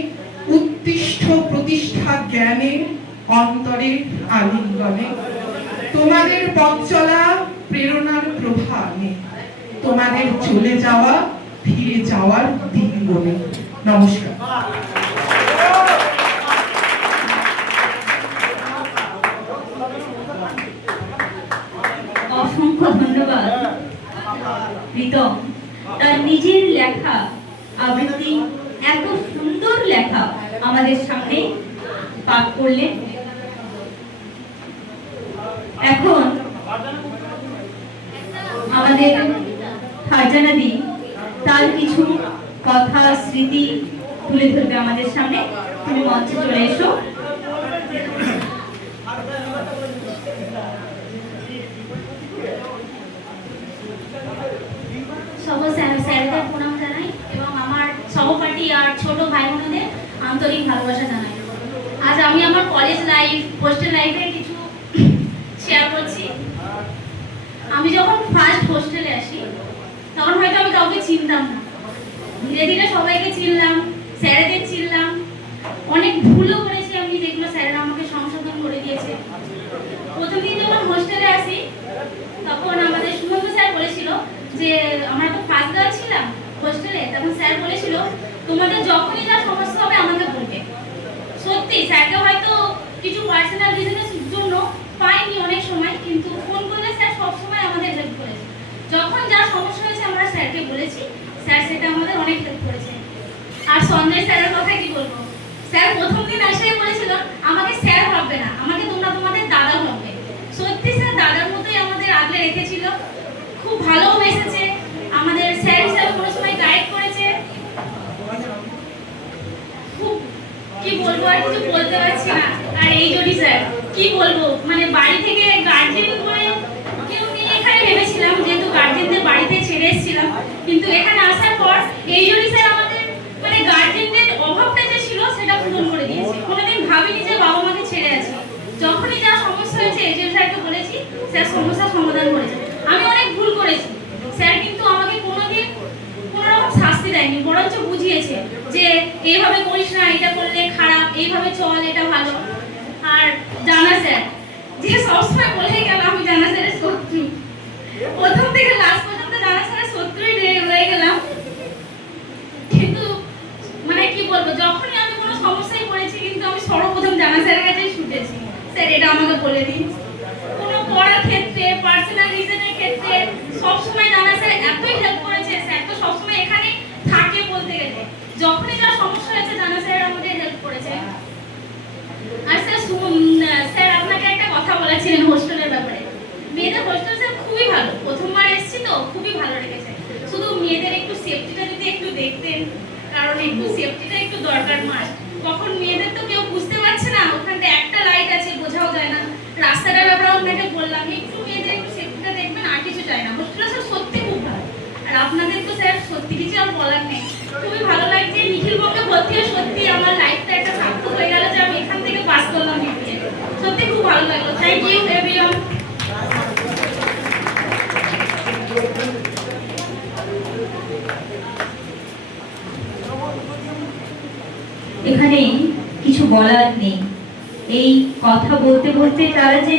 উত্তিষ্ঠ প্রতিষ্ঠা জ্ঞানে অন্তরে আলিঙ্গনে তোমাদের পথ চলা প্রেরণার প্রভা আনে, তোমাদের চলে যাওয়া ফিরে যাওয়ার দিক বলে। নমস্কার। অসংখ্য ধন্যবাদ প্রীতম, তার নিজের লেখা আবৃত্তি এত সুন্দর লেখা আমাদের সামনে পাঠ করলেন। এখন আমাদের ফারজানা দি তার কিছু কথা স্মৃতি তুলে ধরবে আমাদের সামনে। তুমি মঞ্চে চলে এসো। স্যারদের প্রণাম জানাই এবং আমার সহপাঠী আর ছোট ভাই বোনদের আন্তরিক ভালোবাসা জানাই। আজ আমি আমার কলেজ লাইফ, হোস্টেল লাইফের কিছু শেয়ার করছি। আমি যখন ফার্স্ট হোস্টেলে আসি তখন হয়তো আমি কাউকে চিনতাম না। ধীরে ধীরে সবাইকে চিনলাম, স্যারেদের চিনলাম, অনেক ভুলও করেছি আমি, যেগুলো স্যারেরা আমাকে সংশোধন করে দিয়েছে। প্রথম দিন যখন হোস্টেলে আসি তখন আমাদের সুমন্ত স্যার বলেছিল যে আমরা তো ফার্স্ট গার্ল ছিলাম হোস্টেলে, তখন স্যার বলেছিল তোমাদের যখনই যা সমস্যা হবে আমাকে বলবে। সত্যি স্যারকে হয়তো কিছু পার্সোনাল রিজনের জন্য পাইনি অনেক সময়, কিন্তু ফোন করলে স্যার সবসময় আমাদের হেল্প করেছে। যখন যা সমস্যা হয়েছে আমরা স্যারকে বলেছি, স্যার সেটা আমাদের অনেক হেল্প করেছে। আর সঞ্জয় স্যারের কথা কি বলবো, স্যার প্রথম দিন এসেই বলেছিল আমাকে স্যার ভাববে না, আমাকে তোমরা তোমাদের দাদা ভাববে। সত্যি স্যার দাদার মতোই আমাদের আগলে রেখেছিল, খুব ভালোবেসেছে, আমাদের স্যার হিসাবে কোনো সময় গাইড করেছে। খুব কি বলবো, আর কিছু বলতে পারছি না। আর এই জন্য স্যার কি বলবো, মানে বাড়ি থেকে গার্জেন করে কেউ নিয়ে এখানে ভেবেছিলাম, যেহেতু গার্জেনদের বাড়িতে ছেড়ে এসেছিলাম, কিন্তু এখানে আসার পর এই জন্য স্যার আমাদের মানে গার্জেনদের অভাবটা যে ছিল সেটা পূরণ করে দিয়েছে। কোনোদিন ভাবিনি যে বাবা মাকে ছেড়ে আছি। যখনই যা সমস্যা হয়েছে এজেন্ট স্যারকে বলেছি, স্যার সমস্যার সমাধান করেছে। আমি অনেক ভুল করেছি, স্যার কিন্তু আমাকে কোনোদিন কোনো রকম শাস্তি দেয়নি, বরঞ্চ বুঝিয়েছে যে এইভাবে করিস না, এটা করলে খারাপ, এইভাবে চল, এটা ভালো। আর জানা স্যার যে সবসময় বলে গেল আমি জানা স্যারের শত্রু, প্রথম থেকে লাস্ট পর্যন্ত জানা স্যারের শত্রুই রয়ে গেলাম। কিন্তু মানে কি বলবো, যখনই আমি কোনো সমস্যায় পড়েছি কিন্তু আমি সর্বপ্রথম জানা স্যারের কাছেই ছুটেছি, স্যার এটা আমাকে বলে দিন। কোনো পড়ার ক্ষেত্রে, পার্সোনাল রিজনের ক্ষেত্রে সবসময় জানা স্যার এতই হেল্প করেছে। স্যার তো সবসময় এখানে থাকে বলতে গেলে, যখনই যা সমস্যা হয়েছে জানা স্যার আমাদের হেল্প করেছে। আর স্যার স্যার আপনাকে একটা কথা বলেছিলেন হোস্টেলের ব্যাপারে। মেয়েদের হোস্টেল স্যার খুবই ভালো, প্রথমবার এসেছি তো খুবই ভালো রেখেছে। শুধু মেয়েদের একটু সেফটিটা যদি একটু দেখতেন, কারণ একটু সেফটিটা একটু দরকার মাস্ট। তখন মেয়েদের তো কেউ বুঝতে পারছে না, ওখানটা একটা লাইট আছে, বোঝাও যায় না। রাস্তাটার ব্যাপারে আপনাকে বললাম, একটু মেয়েদের একটু সেফটিটা দেখবেন, আর কিছু চাই না। হোস্টেলটা স্যার সত্যি খুব ভালো। আর আপনাদের তো স্যার সত্যি কিছু আর বলার নেই, খুবই ভালো লাগছে। নিখিলবঙ্গে ভর্তি হয়ে সত্যি আমার লাইফটা একটা সার্থক হয়ে গেল যে আমি এখান থেকে পাস করলাম বিপিএ। সত্যি খুব ভালো লাগলো। Thank you everyone. এখানে কিছু বলার নেই। এই কথা বলতে বলতে তারা যে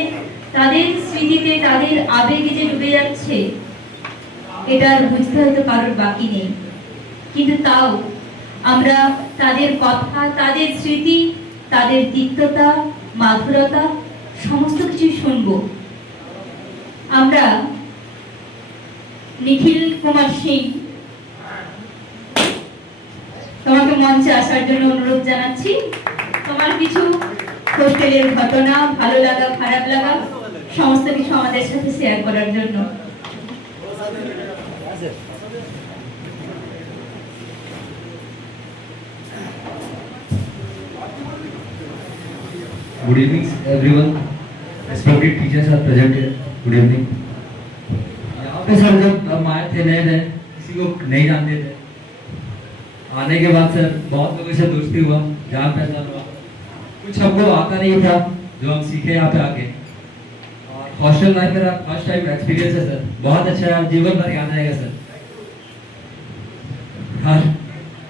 তাদের স্মৃতিতে, তাদের আবেগে যে ডুবে যাচ্ছে, এটা আর বুঝতে হয়তো কারোর বাকি নেই। কিন্তু তাও আমরা তাদের কথা, তাদের স্মৃতি, তাদের তিক্ততা, মাধুরতা সমস্ত কিছু শুনবো। আমরা নিখিল কুমার সিং, তোমাকে মঞ্চে আসার জন্য অনুরোধ জানাচ্ছি। তোমার কিছু হোস্টেলের ঘটনা, ভালো লাগা, খারাপ লাগা সমস্ত কিছু আমাদের সাথে শেয়ার করার জন্য। Good evening, everyone. Respected teachers are present here. Good evening. यहाँ पे सर जब हम आए थे नए नए, किसी को नहीं जानते थे, आने के बाद सर बहुत लोगों से दोस्ती हुआ, जान पहचान हुआ। कुछ हमको आता नहीं था जो हम सीखे यहाँ पे आके। और हॉस्टल लाइफ मेरा फर्स्ट टाइम एक्सपीरियंस है सर, बहुत अच्छा है, जीवन भर याद रहेगा सर। हर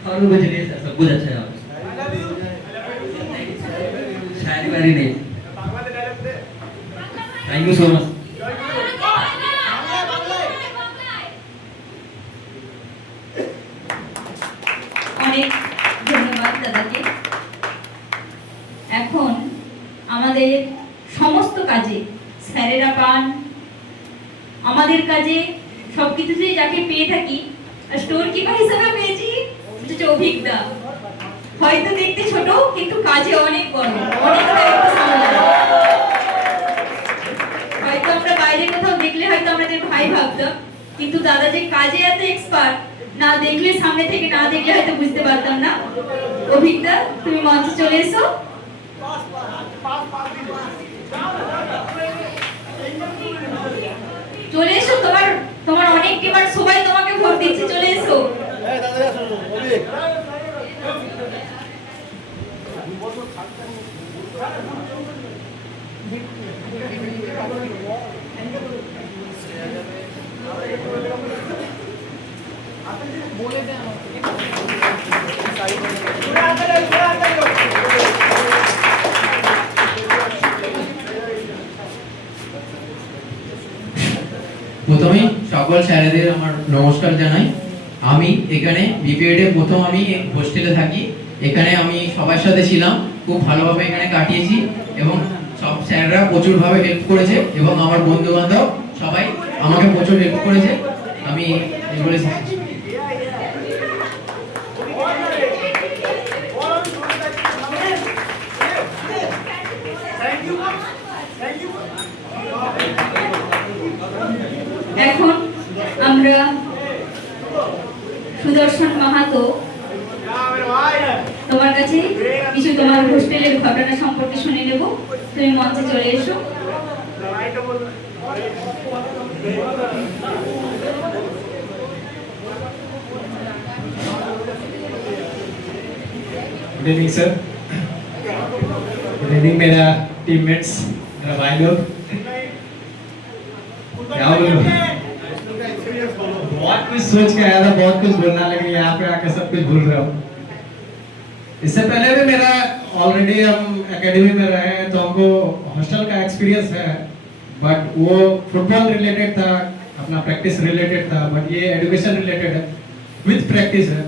कुछ नहीं सर, सब कुछ अच्छा है। शायरी वारी नहीं। Thank you so much. অনেক ধন্যবাদ দাদাকে। এখন আমাদের সমস্ত কাজে স্যারেরা পান, আমাদের কাজে সবকিছুতেই যাকে পেয়ে থাকি, স্টোর কিপার হিসেবে পেয়েছি হচ্ছে অভিজ্ঞতা। হয়তো দেখতে ছোট কিন্তু কাজে অনেক বড়, অনেক দায়িত্ব সামলায়। হয়তো আমরা বাইরে কোথাও দেখলে হয়তো আমাদের ভাই ভাবতাম, কিন্তু দাদা যে কাজে এত এক্সপার্ট, না দেখলে সামনে থেকে না দেখলে হয়তো বুঝতে পারতাম না। অভিজ্ঞতা, তুমি মঞ্চে চলে এসো। চলে এসো, তোমার অনেক টিমার সবাই তোমাকে ভোট দিচ্ছে, চলে এসো। প্রথমেই সকল স্যারেদের আমার নমস্কার জানাই। আমি এখানে বিপিএড এ প্রথম আমি হোস্টেলে থাকি। এখানে আমি সবার সাথে ছিলাম, খুব ভালোভাবে এখানে কাটিয়েছি এবং সব স্যাররা প্রচুরভাবে হেল্প করেছে এবং আমার বন্ধু বান্ধব সবাই আমাকে প্রচুর হেল্প করেছে। আমি এগুলো শিখেছি। এখন আমরা সুদর্শন মাহাতো তোমার কাছে কিছু তোমার হোস্টেলের ঘটনা সম্পর্কে শুনে নেব। তুমি মঞ্চে চলে এসো। Good evening sir, good evening मेरा टीममेट्स, मेरा भाई लोग। क्या बोलूं, बहुत कुछ सोच के आया था, बहुत कुछ बोलना, लेकिन यहाँ पे आकर सब कुछ भूल रहा हूँ। इससे पहले भी मेरा ऑलरेडी हम एकेडमी में रहे हैं तो हमको हॉस्टल का एक्सपीरियंस है, बट वो फुटबॉल रिलेटेड था, अपना प्रैक्टिस रिलेटेड था, बट ये एजुकेशन रिलेटेड है, विद प्रैक्टिस है।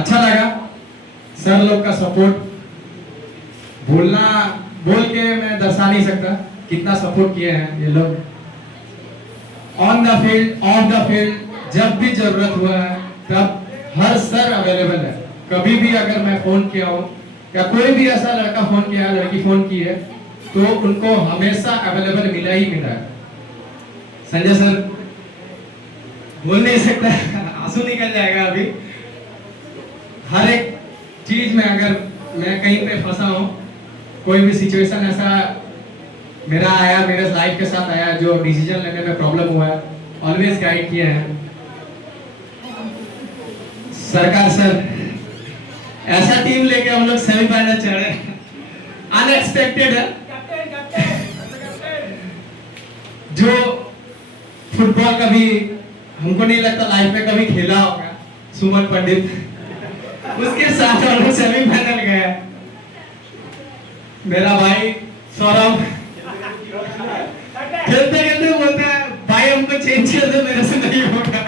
अच्छा लगा सर लोग का सपोर्ट, बोल के मैं दर्शा नहीं सकता कितना सपोर्ट किए हैं ये लोग। On the field, of the field, जब भी जरूरत हुआ है तब हर सर अवेलेबल है। कभी भी अगर मैं फोन किया हूँ या कोई भी ऐसा लड़का फोन किया है, लड़की फोन की है, तो उनको हमेशा अवेलेबल मिला ही मिला है। संजय सर बोल नहीं सकता, आंसू निकल जाएगा अभी। हर एक चीज में अगर मैं कहीं पे फंसा हूँ, कोई भी सिचुएशन ऐसा मेरा आया, मेरे लाइफ के साथ आया जो डिसीजन लेने में प्रॉब्लम हुआ है, ऑलवेज गाइड किए हैं सरकार सर। ऐसा टीम लेके हम लोग सेमीफाइनल चढ़े, अनएक्सपेक्टेड है। जो फुटबॉल कभी हमको नहीं लगता लाइफ में कभी खेला होगा, सुमन पंडित, उसके साथ हम लोग सेमीफाइनल गए। मेरा भाई सौरभ खेलते खेलते बोलता है भाई हमको चेंज कर दो, मेरे से नहीं होगा।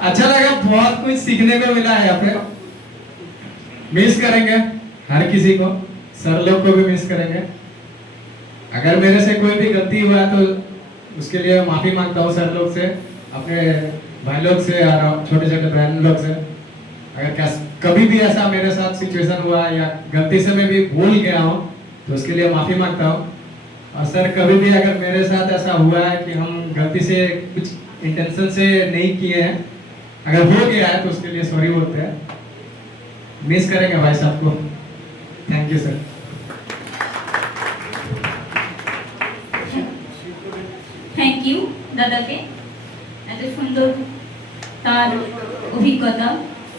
अच्छा लगा, बहुत कुछ सीखने को मिला है यहाँ पे। मिस करेंगे हर किसी को, सर लोग को भी मिस करेंगे। अगर मेरे से कोई भी गलती हुआ है तो उसके लिए माफी मांगता हूँ सर लोग से, अपने भाई लोग से और छोटे छोटे बहन लोग से। अगर कभी भी ऐसा मेरे साथ सिचुएशन हुआ या गलती से मैं भी भूल गया हूँ तो उसके लिए माफी मांगता हूँ। और सर कभी भी अगर मेरे साथ ऐसा हुआ है कि हम गलती से कुछ इंटेंशन से नहीं किए हैं, अगर हो गया है तो उसके लिए सॉरी बोलते हैं। मिस करेंगे भाई साहब को। Thank you sir. Thank you দাদাকে এত সুন্দর তার অভিজ্ঞতা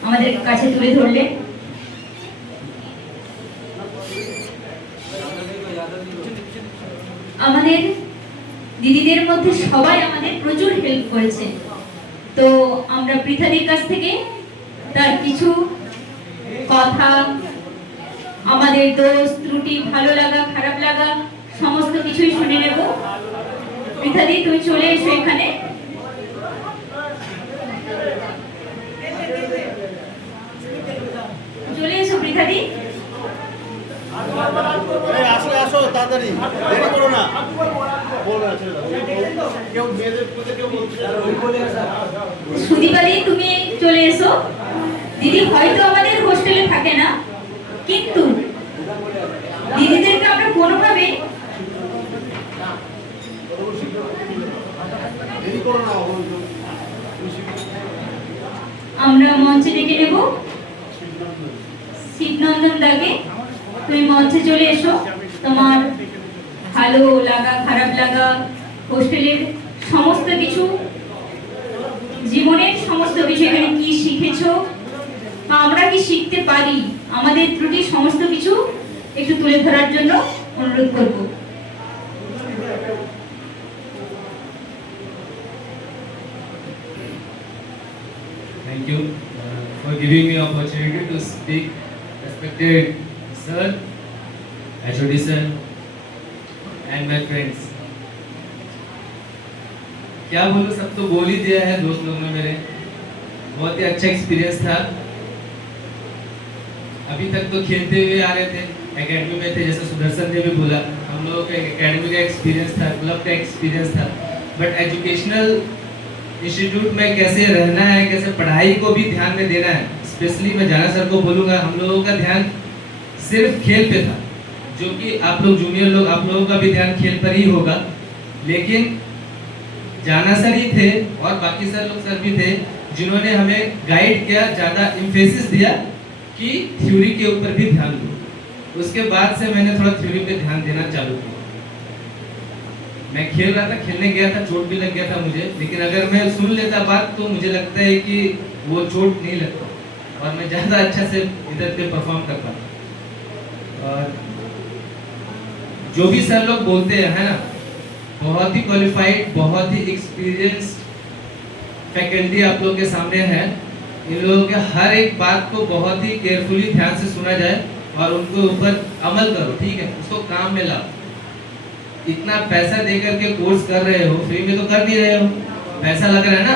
আমাদের কাছে তুলে ধরলেন। আমাদের দিদিদের মধ্যে সবাই আমাদের প্রচুর হেল্প করেছে। তো আমরা পৃথাদির কাছ থেকে তার কিছু কথা, আমাদের দোষ ত্রুটি, ভালো লাগা খারাপ লাগা সমস্ত কিছুই শুনে নেব। পৃথাদি, তুমি চলে এসো এখানে। চলে এসো পৃথাদি। আসো তাড়াতাড়ি, দেরি করো না। সুদীপাদি, তুমি চলে এসো। দিদি হয়তো আমাদের হোস্টেলে থাকে না, কিন্তু দিদিদেরকে আমরা কোনোভাবে আমরা মঞ্চে ডেকে নেব। শিবনন্দন দাকে, তুমি মঞ্চে চলে এসো। তোমার ভালো লাগা খারাপ লাগা, হোস্টেলের সমস্ত কিছু, জীবনের সমস্ত কিছু, এখানে কি শিখেছো বা আমরা কি শিখতে পারি, আমাদের ত্রুটি সমস্ত কিছু একটু তুলে ধরার জন্য অনুরোধ করব। Thank you for giving me opportunity to speak, respected sir, HOD sir, and my friends. क्या बोलूं, सब तो बोल ही दिया है दोस्त लोगों ने मेरे। बहुत ही अच्छा एक्सपीरियंस था। अभी तक तो खेलते हुए आ रहे थे, एकेडमी में थे, जैसे सुदर्शन ने भी बोला, हम लोगों का एकेडमी का एक्सपीरियंस था, क्लब का एक्सपीरियंस था। बट एजुकेशनल इंस्टीट्यूट में कैसे रहना है, कैसे पढ़ाई को भी ध्यान में देना है, स्पेशली मैं जाना सर को बोलूँगा, हम लोगों का ध्यान सिर्फ खेल पे था, जो कि आप लोग जूनियर लोग, आप लोगों का भी ध्यान खेल पर ही होगा। लेकिन जाना सर ही थे और बाकी सर लोग सर भी थे जिन्होंने हमें गाइड किया, ज़्यादा इम्फेसिस दिया कि थ्योरी के ऊपर भी ध्यान दो। उसके बाद से मैंने थोड़ा थ्योरी पे ध्यान देना चालू किया। मैं खेल रहा था, खेलने गया था, चोट भी लग गया था मुझे, लेकिन अगर मैं सुन लेता बात तो मुझे लगता है कि वो चोट नहीं लगता और मैं ज़्यादा अच्छा से इधर पे परफॉर्म करता। और जो भी सर लोग बोलते हैं, है ना, बहुत ही क्वालिफाइड, बहुत ही एक्सपीरियंस्ड फैकल्टी आप लोग के सामने है। इन लोगों के हर एक बात को बहुत ही केयरफुली ध्यान से सुना जाए और उनके ऊपर अमल करो, ठीक है, उसको काम में लाओ। इतना पैसा दे करके कोर्स कर रहे हो, फ्री में तो कर नहीं रहे हो, पैसा लग रहा है ना,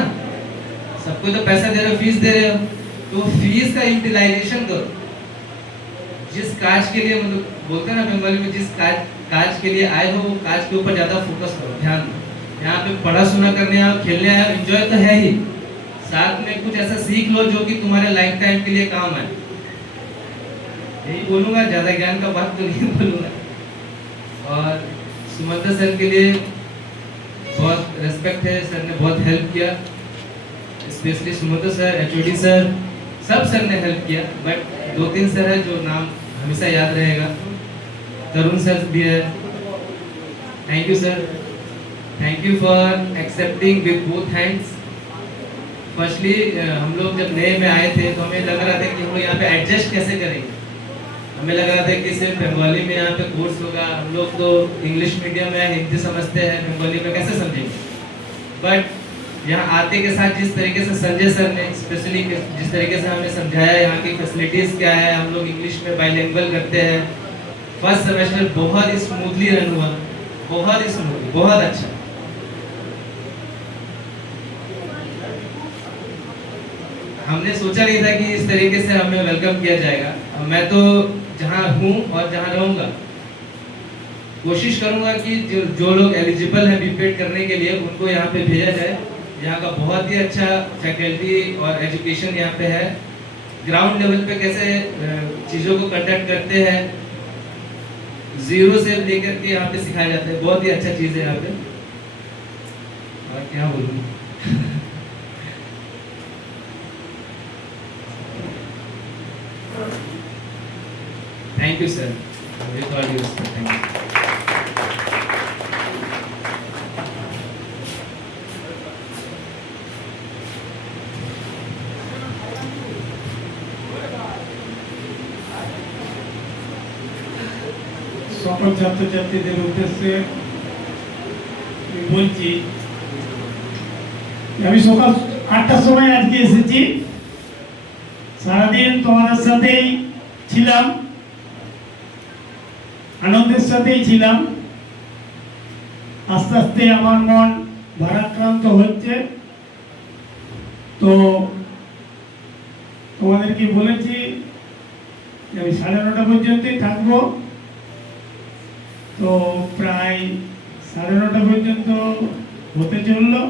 सबको तो पैसा दे रहे हो, फीस दे रहे हो, तो फीस का यूटिलाइजेशन करो। जिस काज के लिए, मतलब बोलते हैं ना बंगाली में, जिस काज के लिए आए हो वो काज के ऊपर ज़्यादा फोकस करो, ध्यान दो। यहाँ पे पढ़ा सुना करने आओ, खेलने आए, एंजॉय तो है ही, साथ में कुछ ऐसा सीख लो जो कि तुम्हारे लाइफ टाइम के लिए काम आए। यही बोलूँगा, ज़्यादा ज्ञान का बात तो नहीं बोलूँगा। और सुमंता सर के लिए बहुत रेस्पेक्ट है, सर ने बहुत हेल्प किया, specially Sumanta sir, HOD sir, सब सर ने हेल्प किया। बट 2-3 सर है जो नाम हमेशा याद रहेगा। तरुण सर भी है। Thank you sir, thank you for accepting with both hands. Firstly हम लोग जब नए में आए थे तो हमें लग रहा था कि हम लोग यहाँ पे एडजस्ट कैसे करेंगे। हमें लग रहा था कि सिर्फ बंगाली में यहाँ पे कोर्स होगा, हम लोग तो इंग्लिश मीडियम है, हिंदी समझते हैं, बंगाली में कैसे समझेंगे। बट यहाँ आते के साथ जिस तरीके से संजय सर ने स्पेशली जिस तरीके से हमें समझाया यहाँ की फैसिलिटीज़ क्या है, हम लोग इंग्लिश में बाइलिंगुअल करते हैं। फर्स्ट सेमेस्टर बहुत ही स्मूथली रन हुआ, बहुत ही स्मूथली, बहुत अच्छा। हमने सोचा नहीं था कि इस तरीके से हमें वेलकम किया जाएगा। मैं तो जहाँ हूँ और जहाँ रहूँगा कोशिश करूँगा कि जो लोग एलिजिबल हैं बीपीएड करने के लिए उनको यहाँ पे भेजा जाए। यहाँ का बहुत ही अच्छा फैकल्टी और एजुकेशन यहाँ पे है। ग्राउंड लेवल पे कैसे चीज़ों को कंडक्ट करते हैं, जीरो से लेकर के यहाँ पे सिखाया जाता है, बहुत ही अच्छा चीज़ है यहाँ पे। और क्या बोलूँ thank you sir, with all due respect, thank you. সকল ছাত্রছাত্রীদের উদ্দেশ্যে আমি বলছি, আমি সকাল 8টার সময় আজকে এসেছি। সারাদিন তোমাদের সাথেই ছিলাম, আনন্দের সাথেই ছিলাম। আস্তে আস্তে আমার মন ভারাক্রান্ত হচ্ছে। তো তোমাদেরকে বলেছি যে আমি 9:30 পর্যন্তই থাকবো। তো প্রায় 9:30 পর্যন্ত হতে চললো।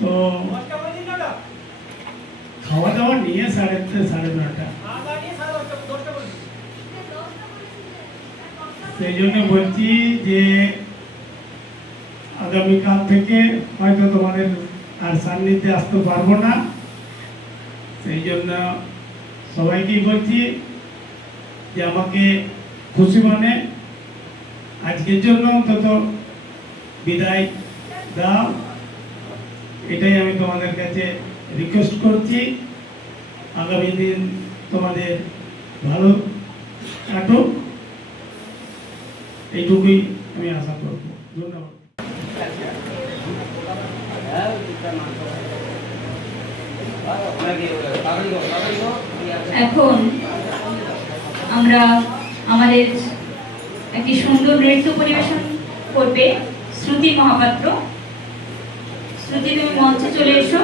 তো খাওয়া দাওয়া নিয়ে 9:30 সেই জন্য বলছি যে আগামীকাল থেকে হয়তো তোমাদের আর সান্নিধ্যে আসতে পারবো না। সেই জন্য সবাইকেই বলছি যে আমাকে খুশি মনে আজকের জন্য অন্তত বিদায় দাও, এটাই আমি তোমাদের কাছে রিকোয়েস্ট করছি। আগামী দিন তোমাদের ভালো কাটুক, এইটুকুই আমি আশা করব। ধন্যবাদ। এখন আমরা আমাদের একটি সুন্দর নৃত্য পরিবেশন করবে শ্রুতি মহাপাত্র। শ্রুতি, তুমি মঞ্চে চলে এসো।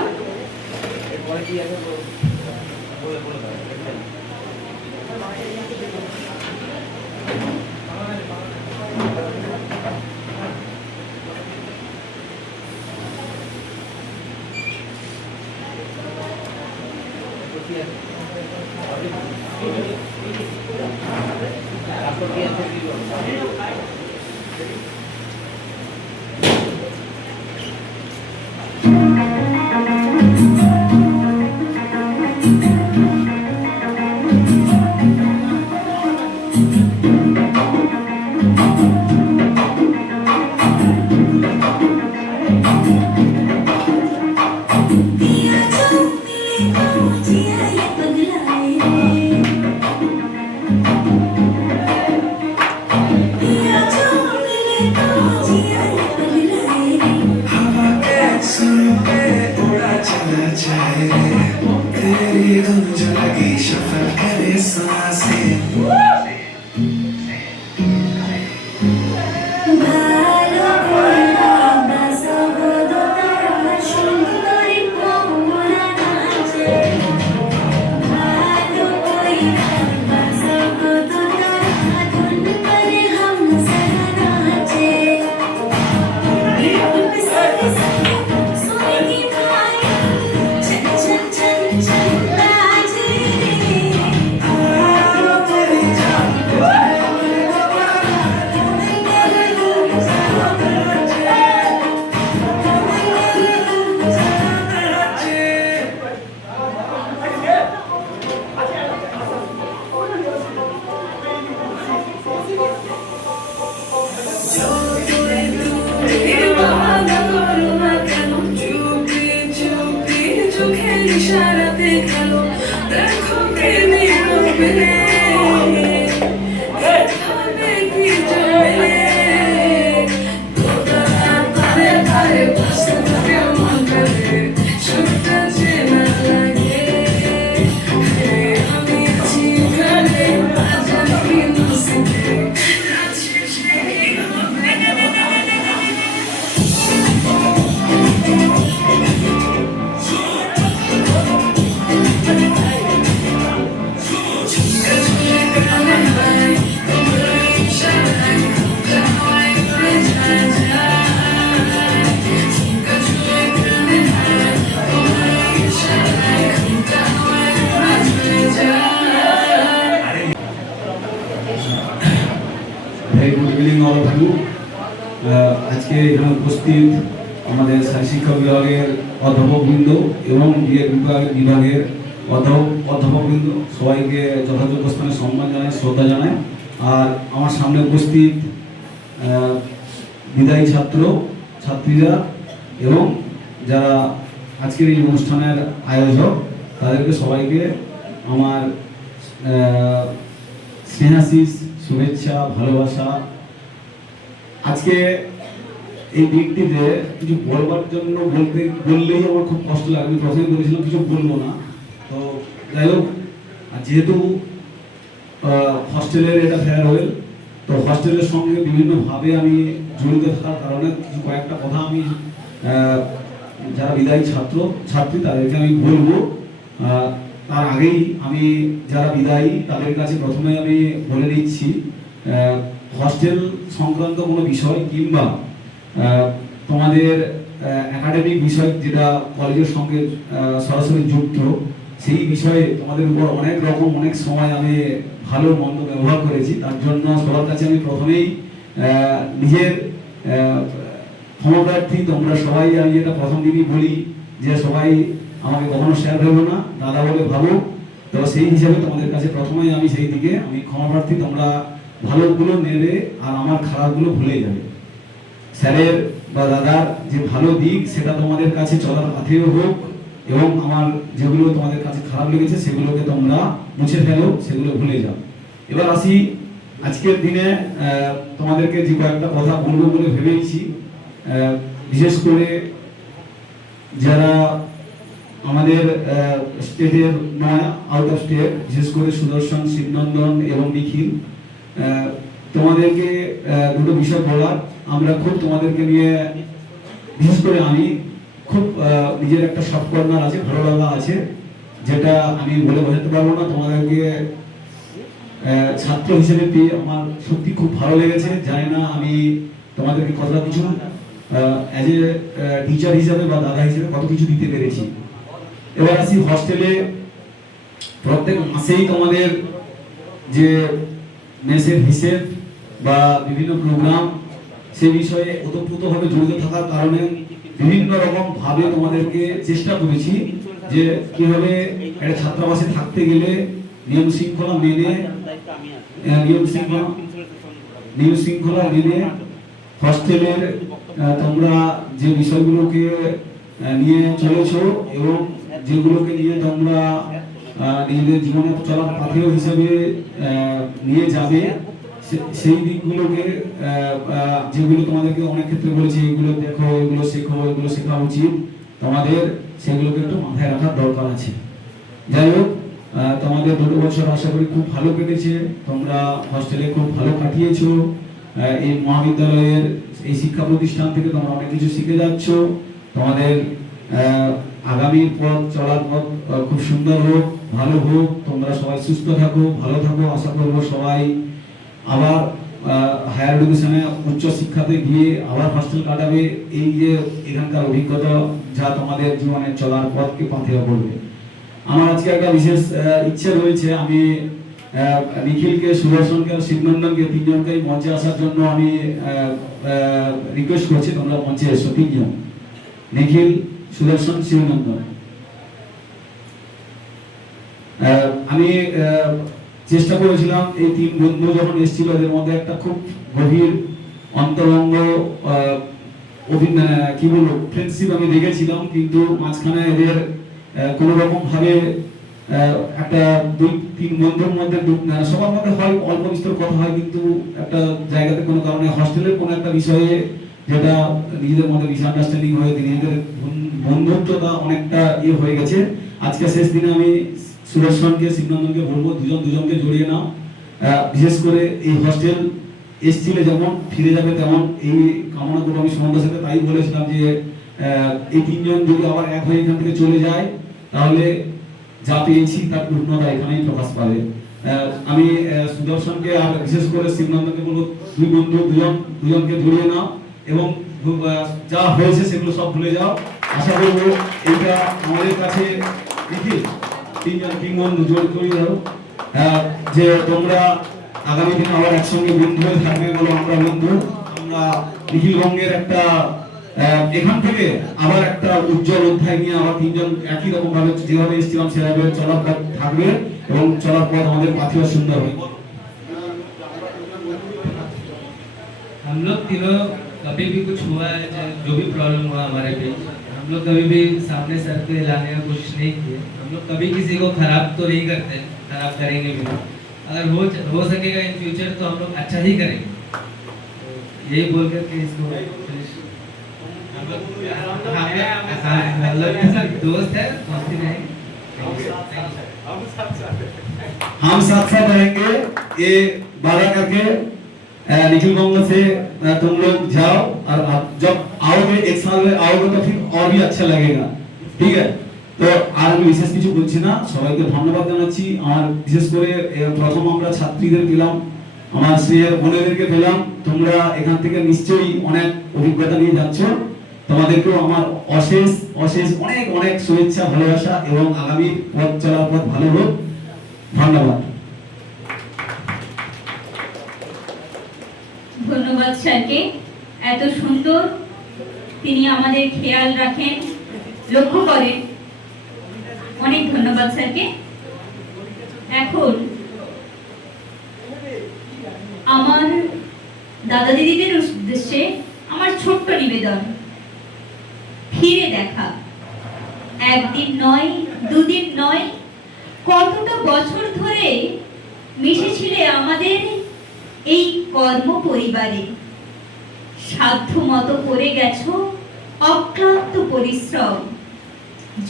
আজকে এখানে উপস্থিত আমাদের শিক্ষা বিভাগের অধ্যাপকবৃন্দ এবং বিভাগের অধ্যাপকবৃন্দ সবাইকে যথাযথ স্থানে সম্মান জানাই, শ্রদ্ধা জানাই। আর আমার সামনে উপস্থিত বিদায়ী ছাত্রীরা এবং যারা আজকের এই অনুষ্ঠানের আয়োজক, তাদেরকে সবাইকে আমার স্নেহাশিস, শুভেচ্ছা, ভালোবাসা। আজকে এই দিকটিতে কিছু বলবার জন্য বললেই আমার খুব কষ্ট লাগে। আমি প্রথমে বলেছিলাম কিছু বলবো না, তো যাই হোক, যেহেতু হস্টেলের এটা ফেয়ারওয়েল, তো হস্টেলের সঙ্গে বিভিন্নভাবে আমি জড়িত থাকার কারণে কিছু কয়েকটা কথা আমি যারা বিদায়ী ছাত্রী তাদেরকে আমি বলবো। তার আগেই আমি যারা বিদায়ী তাদের কাছে প্রথমে আমি বলে দিচ্ছি, হস্টেল সংক্রান্ত কোনো বিষয় কিংবা তোমাদের একাডেমিক বিষয় যেটা কলেজের সঙ্গে সরাসরি যুক্ত, সেই বিষয়ে তোমাদের উপর অনেক সময় আমি ভালো মন্দ ব্যবহার করেছি। তার জন্য সবার কাছে আমি প্রথমেই নিজের ক্ষমাপ্রার্থী। তোমরা সবাই, আমি যেটা প্রথম দিনই বলি যে সবাই আমাকে কখনো শেয়ার ভেবো না, দাদা বলে ভাবো। তো সেই হিসাবে তোমাদের কাছে প্রথমেই আমি সেই দিকে আমি ক্ষমাপ্রার্থী। তোমরা ভালোগুলো নেবে আর আমার খারাপগুলো ভুলে যাবে। স্যারের বা দাদার যে ভালো দিক সেটা তোমাদের কাছে চলার পথেও হোক, এবং আমার যেগুলো তোমাদের কাছে খারাপ লেগেছে সেগুলোকে তোমরা মুছে ফেলো, সেগুলো ভুলে যাও। এবার আসি আজকের দিনে তোমাদেরকে যে কয়েকটা কথা বলবো বলে ভেবেছি। বিশেষ করে যারা আমাদের স্টেটের নয়, আউট অফ স্টেট, বিশেষ করে সুদর্শন, শিবনন্দন এবং নিখিল, তোমাদেরকে দুটো বিষয় বলার। আমরা খুব তোমাদেরকে নিয়ে, বিশেষ করে আমি খুব নিজের একটা সফট কর্নার আছে, ভালো লাগা আছে, যেটা আমি বলে বোঝাতে পারবো না। তোমাদেরকে ছাত্র হিসেবে পেয়ে আমার সত্যি খুব ভালো লেগেছে। জানি না আমি তোমাদেরকে কতটা কিছু অ্যাজ এ টিচার হিসেবে বা দাদা হিসেবে কত কিছু দিতে পেরেছি। এবার আসি হস্টেলে। প্রত্যেক মাসেই তোমাদের যে মেসের হিসেব বা বিভিন্ন প্রোগ্রাম, সে বিষয়ে ওতপ্রোতভাবে জড়িত থাকার কারণে বিভিন্ন রকম ভাবে তোমাদেরকে চেষ্টা করেছি যে কিভাবে একটা ছাত্রাবাসে থাকতে গেলে নিয়ম শৃঙ্খলা মেনে হস্টেলের তোমরা যে বিষয়গুলোকে নিয়ে চলেছো এবং যেগুলোকে নিয়ে তোমরা নিজেদের জীবনে চলার পাথেয় হিসেবে নিয়ে যাবে, সেই দিকগুলোকে যেগুলো তোমাদেরকে অনেক ক্ষেত্রে বলেছি, এগুলো দেখো, এগুলো শেখো, এগুলো শেখা উচিত, তোমাদের সেগুলোকে একটু মাথায় রাখার দরকার আছে। যাই হোক, তোমাদের 2 বছর আশা করি খুব ভালো কেটেছে। তোমরা হস্টেলে খুব ভালো কাটিয়েছো। এই মহাবিদ্যালয়ের এই শিক্ষা প্রতিষ্ঠান থেকে তোমরা অনেক কিছু শিখে যাচ্ছ। তোমাদের আগামীর পথ, চলার পথ খুব সুন্দর হোক, ভালো হোক। তোমরা সবাই সুস্থ থাকো, ভালো থাকো। আশা করবো সবাই আবার হায়ার এডুকেশনে, উচ্চ শিক্ষাতে গিয়ে আবার হস্টেল কাটাবে। এই যে এখানকার অভিজ্ঞতা যা তোমাদের জীবনে চলার পথকে পাথেয় করবে। আমার আজকে একটা বিশেষ ইচ্ছে রয়েছে। আমি নিখিলকে, সুদর্শনকে আর শিবনন্দনকে, 3 জনকেই মঞ্চে আসার জন্য আমি রিকোয়েস্ট করছি। তোমরা মঞ্চে এসো, 3 জন, নিখিল, সুদর্শন, শিবনন্দন। আমি চেষ্টা করেছিলাম এই 3 বন্ধু যখন এসেছিল, এদের মধ্যে একটা খুব গভীর অন্তরঙ্গ কি বলবো ফ্রেন্ডশিপ আমি দেখেছিলাম, কিন্তু মাঝখানে এদের কোন রকম ভাবে একটা 2-3 বন্ধুর মধ্যে সবার মধ্যে হয় অল্প বিস্তর কথা হয়, কিন্তু একটা জায়গাতে কোনো কারণে হস্টেলের কোনো একটা বিষয়ে যেটা নিজেদের মধ্যে মিসআন্ডারস্ট্যান্ডিং হয়ে নিজেদের বন্ধুত্বটা অনেকটা হয়ে গেছে। আজকে শেষ দিনে আমি সুদর্শনকে, শিবনন্দনকে বলবো, দুজনকে জড়িয়ে নাও। বিশেষ করে এই হস্টেল এসছিলে যেমন ফিরে যাবে তেমন, এই কামনা করবো আমি সুমন্দার সাথে। তাই বলেছিলাম যে এই 3 জন যদি আবার এক হয়ে এখান থেকে চলে যায়, তাহলে যা পেয়েছি তার পূর্ণতা এখানেই প্রকাশ পাবে। আমি সুদর্শনকে আর বিশেষ করে শিবনন্দনকে বলবো, 2 বন্ধু দুজনকে জড়িয়ে নাও এবং যা হয়েছে সেগুলো সব ভুলে যাও। আশা করবো এইটা আমাদের কাছে নিখিল, 3 জন 3 বন্ধু জড়িয়ে যাও, যে তোমরা আগামী দিনে আবার একসঙ্গে বন্ধু হয়ে থাকবে বলো। আমরা বন্ধু, আমরা নিখিলবঙ্গের একটা এখান থেকে আবার একটা উজ্জ্বল অধ্যায় নিয়ে আবার 3 জন একই রকম ভাবে যেভাবে এসেছিলাম সেভাবে চলার পথ থাকবে এবং চলার পথ আমাদের পাথেয় সুন্দর হবে। हम लोग तीनों कभी भी कुछ हुआ है, जो भी प्रॉब्लम हुआ हमारे बीच, हम लोग कभी भी सामने सर पे लाने का कोशिश नहीं किए। हम लोग कभी किसी को खराब तो नहीं करते, खराब करेंगे भी। अगर हो सकेगा इन फ्यूचर तो हम लोग अच्छा ही करेंगे। तो यही बोल करके इसको दोस्त है दोस्ती रहेंगे। हम साथ साथ रहेंगे, ये वादा करके निखिल बंगला से तुम लोग जाओ, और जब आओगे 1 साल में आओगे तो फिर और भी अच्छा लगेगा, ঠিক আছে? তো আর আমি বিশেষ কিছু বলছি না, সবাইকে ধন্যবাদ জানাচ্ছি। আমার বিশেষ করে প্রথম আমরা ছাত্রীদের পেলাম, আমার সিনিয়র বোনেদেরকে পেলাম, তোমরা এখান থেকে নিশ্চয়ই অনেক অভিজ্ঞতা নিয়ে যাচ্ছ। তোমাদেরকেও আমার অশেষ অশেষ অনেক অনেক শুভেচ্ছা, ভালোবাসা, এবং আগামী পথ চলার পথ ভালো হোক। ধন্যবাদ। ধন্যবাদ স্যারকে, এত সুন্দর তিনি আমাদের খেয়াল রাখেন, লক্ষ্য করেন, অনেক ধন্যবাদ স্যারকে। এখন আমার দাদা দিদিদের উদ্দেশ্যে আমার ছোট্ট নিবেদন, ফিরে দেখা, একদিন নয়, দুদিন নয়, কতটা বছর ধরে মিশেছিলে আমাদের এই কর্ম পরিবারে। সাধ্য মতো করে গেছো অক্লান্ত পরিশ্রম।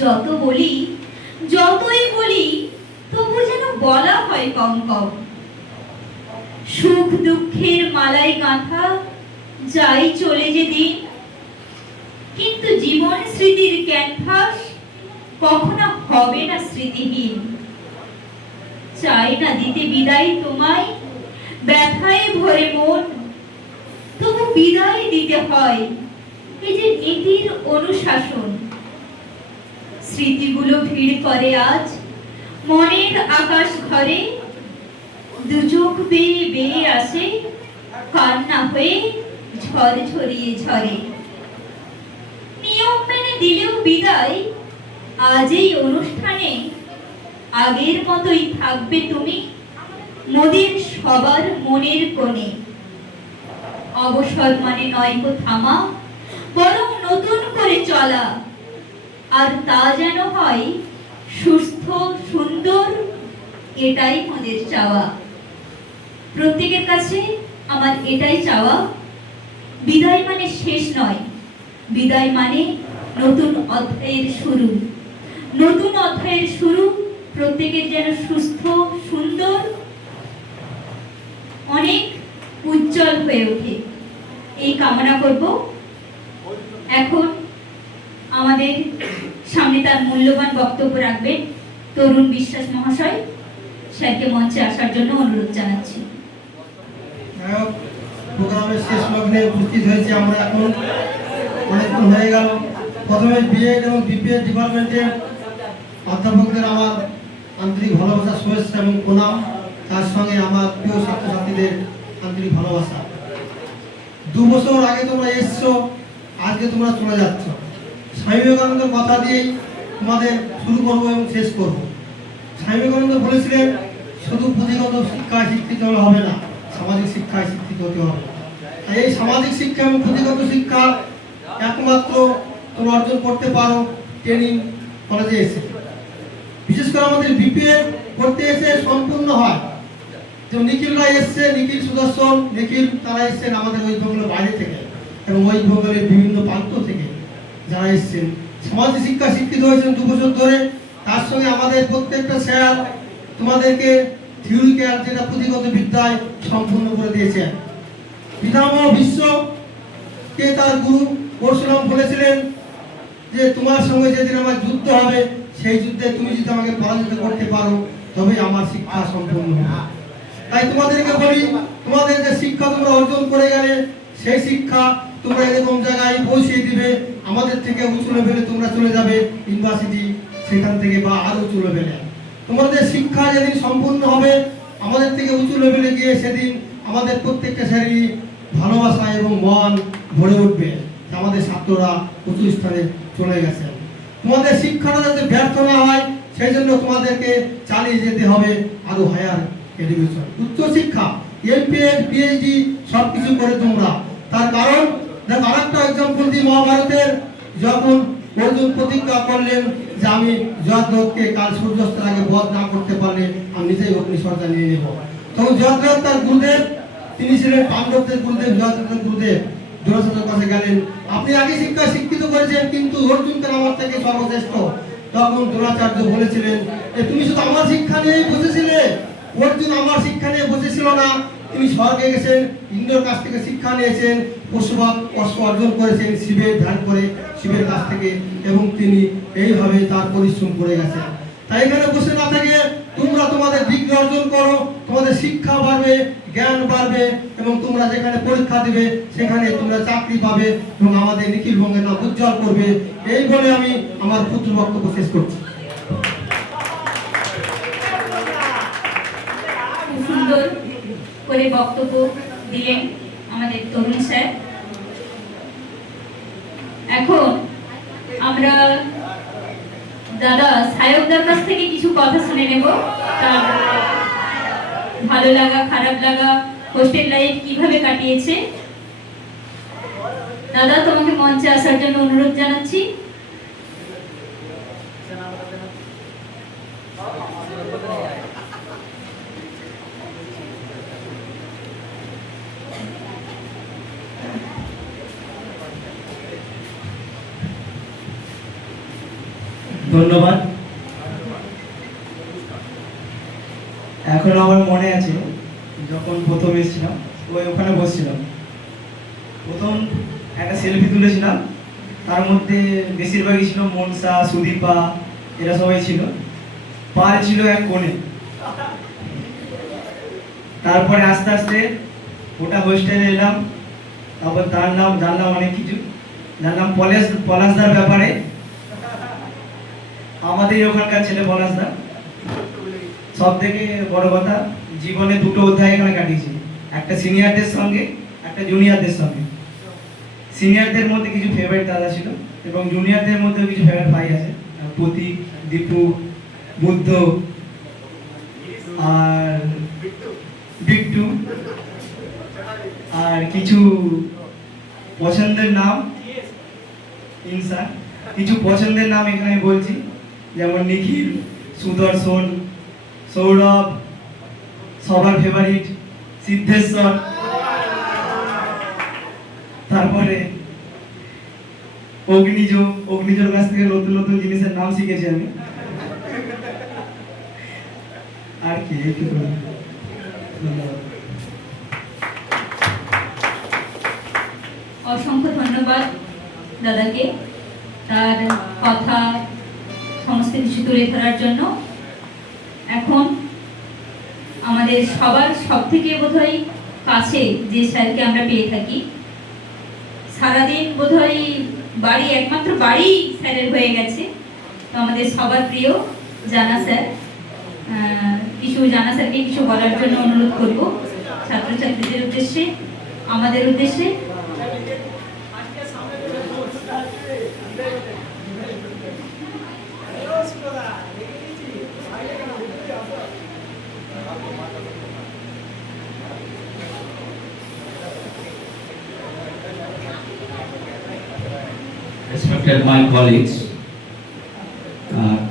যত বলি, যতই বলি, তবু যেন বলা হয় কম কম। সুখ দুঃখের মালাই গাঁথা যাই চলে যে দিন, কিন্তু জীবন স্মৃতির ক্যানভাস কখনো হবে না স্মৃতিহীন। চাই না দিতে বিদায় তোমায়, ব্যথায় ভরে মন, তবু বিদায় দিতে হয় এই যে নীতির অনুশাসন। স্মৃতিগুলো ভিড় করে আজ মনের আকাশ ঘরে, দু চোখ বেয়ে বেয়ে আসে কান্না হয়ে ঝড় ঝরিয়ে ঝরে। নিয়ম মেনে দিলেও বিদায় আজ এই অনুষ্ঠানে আগের মতোই থাকবে তুমি মোদের সবার মনের কোণে। অবসর মানে নয় গো থামা, বরং নতুন করে চলা, আর তা যেন হয় সুস্থ সুন্দর, এটাই মোদের চাওয়া। প্রত্যেকের কাছে আমার এটাই চাওয়া, বিদায় মানে শেষ নয়, বিদায় মানে নতুন অধ্যায়ের শুরু। নতুন অধ্যায়ের শুরু প্রত্যেকের যেন সুস্থ সুন্দর, অনেক উজ্জ্বল হয়ে ওঠে, এই কামনা করব। এখন আমাদের সামনে তার মূল্যবান বক্তব্য রাখবেন তরুণ বিশ্বাস মহাশয়। স্যারকে মঞ্চে আসার জন্য অনুরোধ জানাচ্ছি। প্রোগ্রামের শেষ লগ্নে উপস্থিত হয়েছি আমরা, এখন অনেকক্ষণ হয়ে গেল। প্রথমে বিএড এবং বিপিএড ডিপার্টমেন্টের অধ্যাপকদের আমার আন্তরিক ভালোবাসা, শুভেচ্ছা এবং প্রণাম। তার সঙ্গে আমার প্রিয় ছাত্রছাত্রীদের আন্তরিক ভালোবাসা। 2 বছর আগে তোমরা এসছো, আজকে তোমরা চলে যাচ্ছ। স্বামী বিবেকানন্দের কথা দিয়েই তোমাদের শুরু করবো এবং শেষ করবো। স্বামী বিবেকানন্দ বলেছিলেন, শুধু পুঁথিগত শিক্ষায় শিক্ষিত হলে হবে না, সামাজিক শিক্ষায় শিক্ষিত হতে হবে। তাই এই সামাজিক শিক্ষা এবং পুঁথিগত শিক্ষা একমাত্র তোমরা অর্জন করতে পারো ট্রেনিং কলেজে এসে। বিশেষ করে আমাদের বিপিএড করতে এসে সম্পূর্ণ হয়। যেমন নিখিলরা এসছে, নিখিল সুদর্শন, নিখিল, তারা এসছেন আমাদের ওই বেঙ্গলের বাইরে থেকে এবং ওই বেঙ্গলের বিভিন্ন প্রান্ত থেকে যারা এসছেন, সামাজিক শিক্ষা শিক্ষিত হয়েছেন 2 বছর ধরে। তার সঙ্গে আমাদের প্রত্যেকটা স্যার তোমাদেরকে থিওরিক্যাল, যেটা পুঁথিগত বিদ্যায় সম্পূর্ণ করে দিয়েছেন। পিতামহ বিশ্বকে তার গুরু পরশুরাম বলেছিলেন যে তোমার সঙ্গে যেদিন আমার যুদ্ধ হবে, সেই যুদ্ধে তুমি যদি আমাকে পরাজিত করতে পারো, তবেই আমার শিক্ষা সম্পূর্ণ হবে। তাই তোমাদেরকে বলি, তোমাদের যে শিক্ষা তোমরা অর্জন করে গেলে, সেই শিক্ষা তোমরা এরকম জায়গায় পৌঁছে দিবে। আমাদের থেকে উঁচু লেভেলে তোমরা চলে যাবে ইউনিভার্সিটি, সেখান থেকে বা আরো উঁচু লেভেলে। তোমাদের শিক্ষা যেদিন সম্পূর্ণ হবে, আমাদের থেকে উঁচু লেভেলে গিয়ে সেদিন আমাদের প্রত্যেকটা স্যারই ভালোবাসা এবং মন ভরে উঠবে যে আমাদের ছাত্ররা উঁচু স্থানে চলে গেছে। তোমাদের শিক্ষাটা যাতে ব্যর্থ না হয়, সেই জন্য তোমাদেরকে চালিয়ে যেতে হবে আরো হায়ার এডুকেশন, উচ্চ শিক্ষা, এমপিএ, পিএইচডি সবকিছু করে তোমরা। তার কারণ দেখো, আরেকটা এক্সাম্পল দিই, মহাভারতের যখন অর্জুন প্রতিজ্ঞা করলেন যে আমি জয়দ্রথকে কাল সূর্যাস্তের আগে বধ না করতে পারলে আমি নিজেই অগ্নিসর্জা নিয়ে নেব। তখন জয়দ্রথ তার গুরুদেব, তিনি ছিলেন পাণ্ডবদের গুরুদেব, জয়দ্রথের গুরুদেব দ্রোণাচার্যের কাছে গেলেন, আপনি আগে শিক্ষিত করেছেন কিন্তু অর্জুন কেন আমার থেকে সর্বশ্রেষ্ঠ? তখন দ্রোণাচার্য বলেছিলেন, তুমি শুধু আমার শিক্ষা নিয়েই বসেছিলে, অর্জুন আমার শিক্ষা নিয়ে বসেছিল না, তিনি স্বর্গে গেছেন, ইন্দ্রের কাছ থেকে শিক্ষা নিয়েছেন, পশুবৎ অস্ত্র অর্জন করেছেন শিবের ধ্যান করে শিবের কাছ থেকে, এবং তিনি এইভাবে তার পরিশ্রম করে গেছেন। তাই এখানে বসে না থেকে তোমরা তোমাদের ডিগ্রি অর্জন করো, তোমাদের শিক্ষা বাড়বে, জ্ঞান বাড়বে, এবং তোমরা যেখানে পরীক্ষা দিবে সেখানে তোমরা চাকরি পাবে এবং আমাদের নিখিল বঙ্গের নাম উজ্জ্বল করবে। এই বলে আমি আমার পুত্র বক্তব্য শেষ করছি। খুব সুন্দর করে বক্তব্য দিলেন আমাদের তরুণ স্যার। এখন আমরা দাদা সায়কদার কাছ থেকে কিছু কথা শুনে নেব, তার ভালো লাগা খারাপ লাগা হোস্টেল লাইফ কিভাবে কাটিয়েছে। দাদা, তোমাকে মঞ্চে আসার জন্য অনুরোধ জানাচ্ছি। ধন্যবাদ। এখন আমার মনে আছে যখন প্রথম এসেছিলাম, ওখানে বসছিলাম, প্রথম একটা সেলফি তুলেছিলাম, তার মধ্যে বেশিরভাগই ছিল মনসা, সুদীপা, এরা সবাই ছিল, পাল ছিল এক কোণে। তারপরে আস্তে আস্তে ওটা হোস্টেলে এলাম, তারপর জানলাম অনেক কিছু, জানলাম পলাশদার ব্যাপারে। আমাদের ওখানকার ছেলে পলাশদা, সব থেকে বড় কথা জীবনে দুটো অধ্যায় এখানে কাটিয়েছি, একটা সিনিয়রদের সঙ্গে, একটা জুনিয়রদের সঙ্গে। সিনিয়রদের মধ্যে কিছু ফেভারিট দাদা ছিল এবং জুনিয়রদের মধ্যেও কিছু ফেভারিট ভাই আছে, প্রতীক, দীপু, বুদ্ধ আর বিট্টু। আর কিছু পছন্দের নাম, ইনসান, কিছু পছন্দের নাম এখানে বলছি, যেমন নিখিল, সুদর্শন, সৌরভ, সবার ফেভারিট সিদ্ধেশ্বর, তারপরে অগ্নিজোর কাছ থেকে নতুন নতুন জিনিসের নাম শিখেছি আমি। আর কি অসংখ্য ধন্যবাদ দাদাকে তার কথা সমস্ত কিছু তুলে ধরার জন্য। এখন আমাদের সবার সব থেকে বোধহয় কাছে যে স্যারকে আমরা পেয়ে থাকি, সারাদিন বোধহয় বাড়ি, একমাত্র বাড়ি স্যারের হয়ে গেছে, তো আমাদের সবার প্রিয় জানা স্যার। জানা স্যারকে কিছু বলার জন্য অনুরোধ করব, ছাত্রছাত্রীদের উদ্দেশ্যে, আমাদের উদ্দেশ্যে। Respected my colleagues,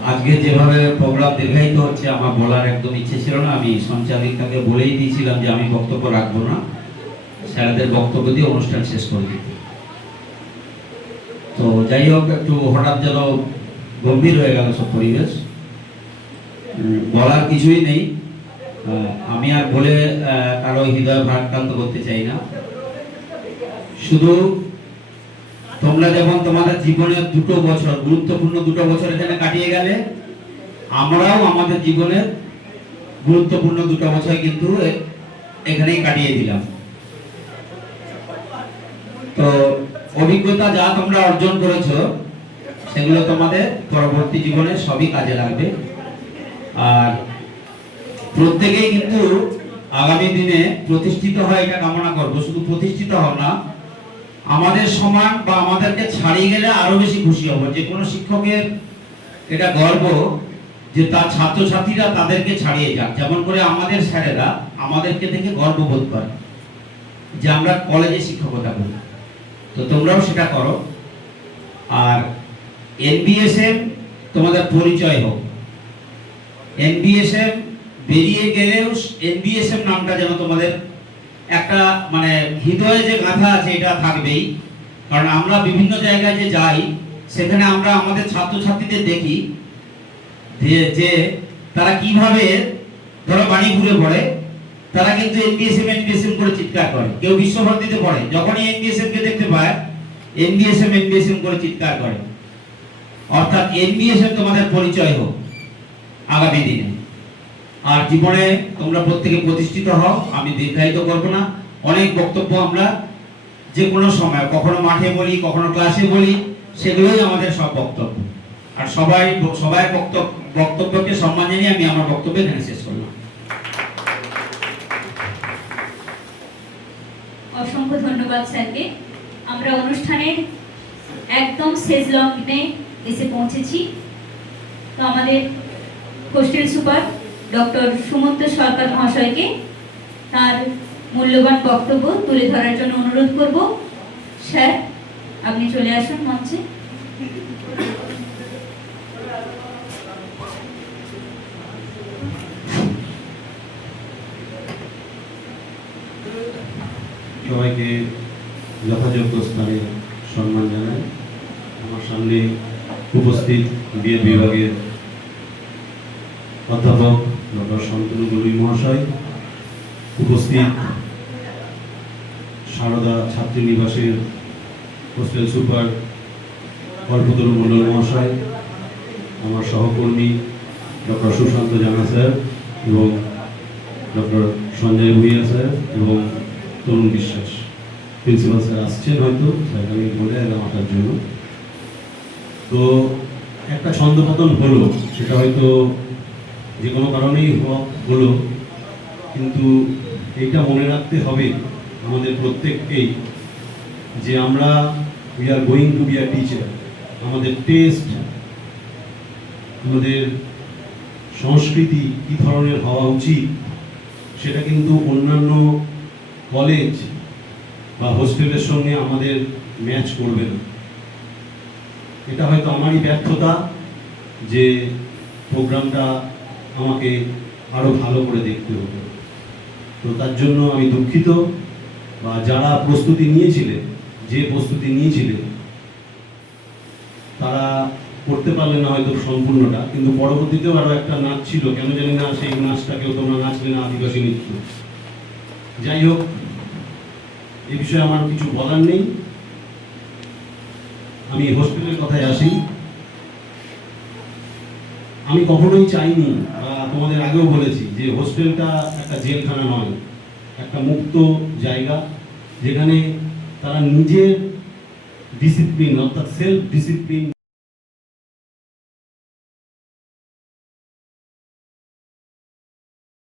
আজকে যেভাবে প্রোগ্রাম দীর্ঘায়িত হচ্ছে, আমার বলার একদম ইচ্ছে ছিল না। আমি সঞ্চালিকাকে বলেই দিয়েছিলাম যে আমি বক্তব্য রাখবো না, স্যারদের বক্তব্য দিয়ে অনুষ্ঠান শেষ করে দিই। তো যাই হোক, একটু হঠাৎ যেন গম্ভীর হয়ে গেল সব পরিবেশ, বলার কিছুই নেই। আমি আর বলে কারো হৃদয় ভারাক্রান্ত করতে চাই না। শুধু তোমরা যেমন তোমাদের জীবনের দুটো বছর, গুরুত্বপূর্ণ দুটো বছর এখানে কাটিয়ে গেলে, আমরাও আমাদের জীবনের গুরুত্বপূর্ণ দুটো বছর কিন্তু এখানেই কাটিয়ে দিলাম। তো অভিজ্ঞতা যা তোমরা অর্জন করেছো, সেগুলো তোমাদের পরবর্তী জীবনে সবই কাজে লাগবে। আর প্রত্যেকেই কিন্তু আগামী দিনে প্রতিষ্ঠিত হয়, এটা কামনা করবো। শুধু প্রতিষ্ঠিত হও না, আমাদের সমান বা আমাদেরকে ছাড়িয়ে গেলে আরো বেশি খুশি হব। যে কোনো শিক্ষকের এটা গর্ব যে তার ছাত্রছাত্রীরা তাদেরকে ছাড়িয়ে যাক, যেমন করে আমাদের স্যারেরা আমাদেরকে থেকে গর্ববোধ করে যে আমরা কলেজে শিক্ষকতা করি। তো তোমরাও সেটা করো। আর NBSM তোমাদের পরিচয় হোক। এনবিএসএম বেরিয়ে গেলেও এনবিএসএম নামটা যেন তোমাদের একটা মানে হৃদয়ে যে গাঁথা আছে এটা থাকবেই। কারণ আমরা বিভিন্ন জায়গায় যে যাই সেখানে আমরা আমাদের ছাত্রছাত্রীদের দেখি যে তারা কিভাবে ধরো বাড়ি ঘুরে পড়ে, তারা কিন্তু এনবিএসএম করে চিৎকার করে। কেউ বিশ্বভারতীতে পড়ে, যখনই এনবিএসএম কে দেখতে পায় এনবিএসএম করে চিৎকার করে। অর্থাৎ এনবিএসএম তোমাদের পরিচয় হোক আগামী দিনে। আর জীবনে তোমরা প্রত্যেকে প্রতিষ্ঠিত হও। আমি দীর্ঘায়িত করব না, অনেক বক্তব্য আমরা যে কোনো সময় কখনো মাঠে বলি, কখনো ক্লাসে বলি, সেগুলোই আমাদের সব বক্তব্য। আর সবাই বক্তব্যকে সম্মান জানিয়ে আমি আমার বক্তব্য এখানে শেষ করলাম। অসংখ্য ধন্যবাদ স্যারকে। আমরা অনুষ্ঠানের একদম শেষ লগ্নে এসে পৌঁছেছি। তো আমাদের হোস্টেল সুপার ডক্টর সুমন্ত সরকার মহাশয়কে তার মূল্যবান বক্তব্য তুলে ধরার জন্য অনুরোধ করব। স্যার, আপনি চলে আসুন মঞ্চে। সবাইকে যথাযোগ্য স্থানে সম্মান জানাই। আমার সামনে উপস্থিত বিএড বিভাগের অধ্যাপক ডক্টর শান্তনু গরুই মহাশয়, উপস্থিত সারদা ছাত্রীনিবাসের হোস্টেল সুপার কল্পতরু মণ্ডল মহাশয়, আমার সহকর্মী ডক্টর সুশান্ত জানা স্যার এবং ডক্টর সঞ্জয় ভূঁইয়া স্যার এবং তরুণ বিশ্বাস প্রিন্সিপাল স্যার আসছেন হয়তো, স্যার আমি বলে এলাম আসার জন্য। তো একটা ছন্দপতন হলো, সেটা হয়তো যে কোনো কারণেই হলো, কিন্তু এইটা মনে রাখতে হবে আমাদের প্রত্যেককেই যে আমরা we are going to be a teacher. আমাদের টেস্ট, আমাদের সংস্কৃতি কী ধরনের হওয়া উচিত সেটা কিন্তু অন্যান্য কলেজ বা হোস্টেলের সঙ্গে আমাদের ম্যাচ করবে না। এটা হয়তো আমারই ব্যর্থতা যে প্রোগ্রামটা আমাকে আরও ভালো করে দেখতে হবে। তো তার জন্য আমি দুঃখিত, বা যারা প্রস্তুতি নিয়েছিলেন, যে প্রস্তুতি নিয়েছিলেন তারা করতে পারলেন না হয়তো সম্পূর্ণটা, কিন্তু পরবর্তীতেও আরও একটা নাচ ছিল, কেন জানি না সেই নাচটাকেও তোমরা নাচলে না, আদিবাসী নৃত্য। যাই হোক, এ বিষয়ে আমার কিছু বলার নেই। আমি হোস্টেলের কথায় আসি। আমি কখনোই চাইনি, বা তোমাদের আগেও বলেছি, যে হোস্টেলটা একটা জেলখানা নয়, একটা মুক্ত জায়গা যেখানে তারা নিজের ডিসিপ্লিন অর্থাৎ সেলফ ডিসিপ্লিন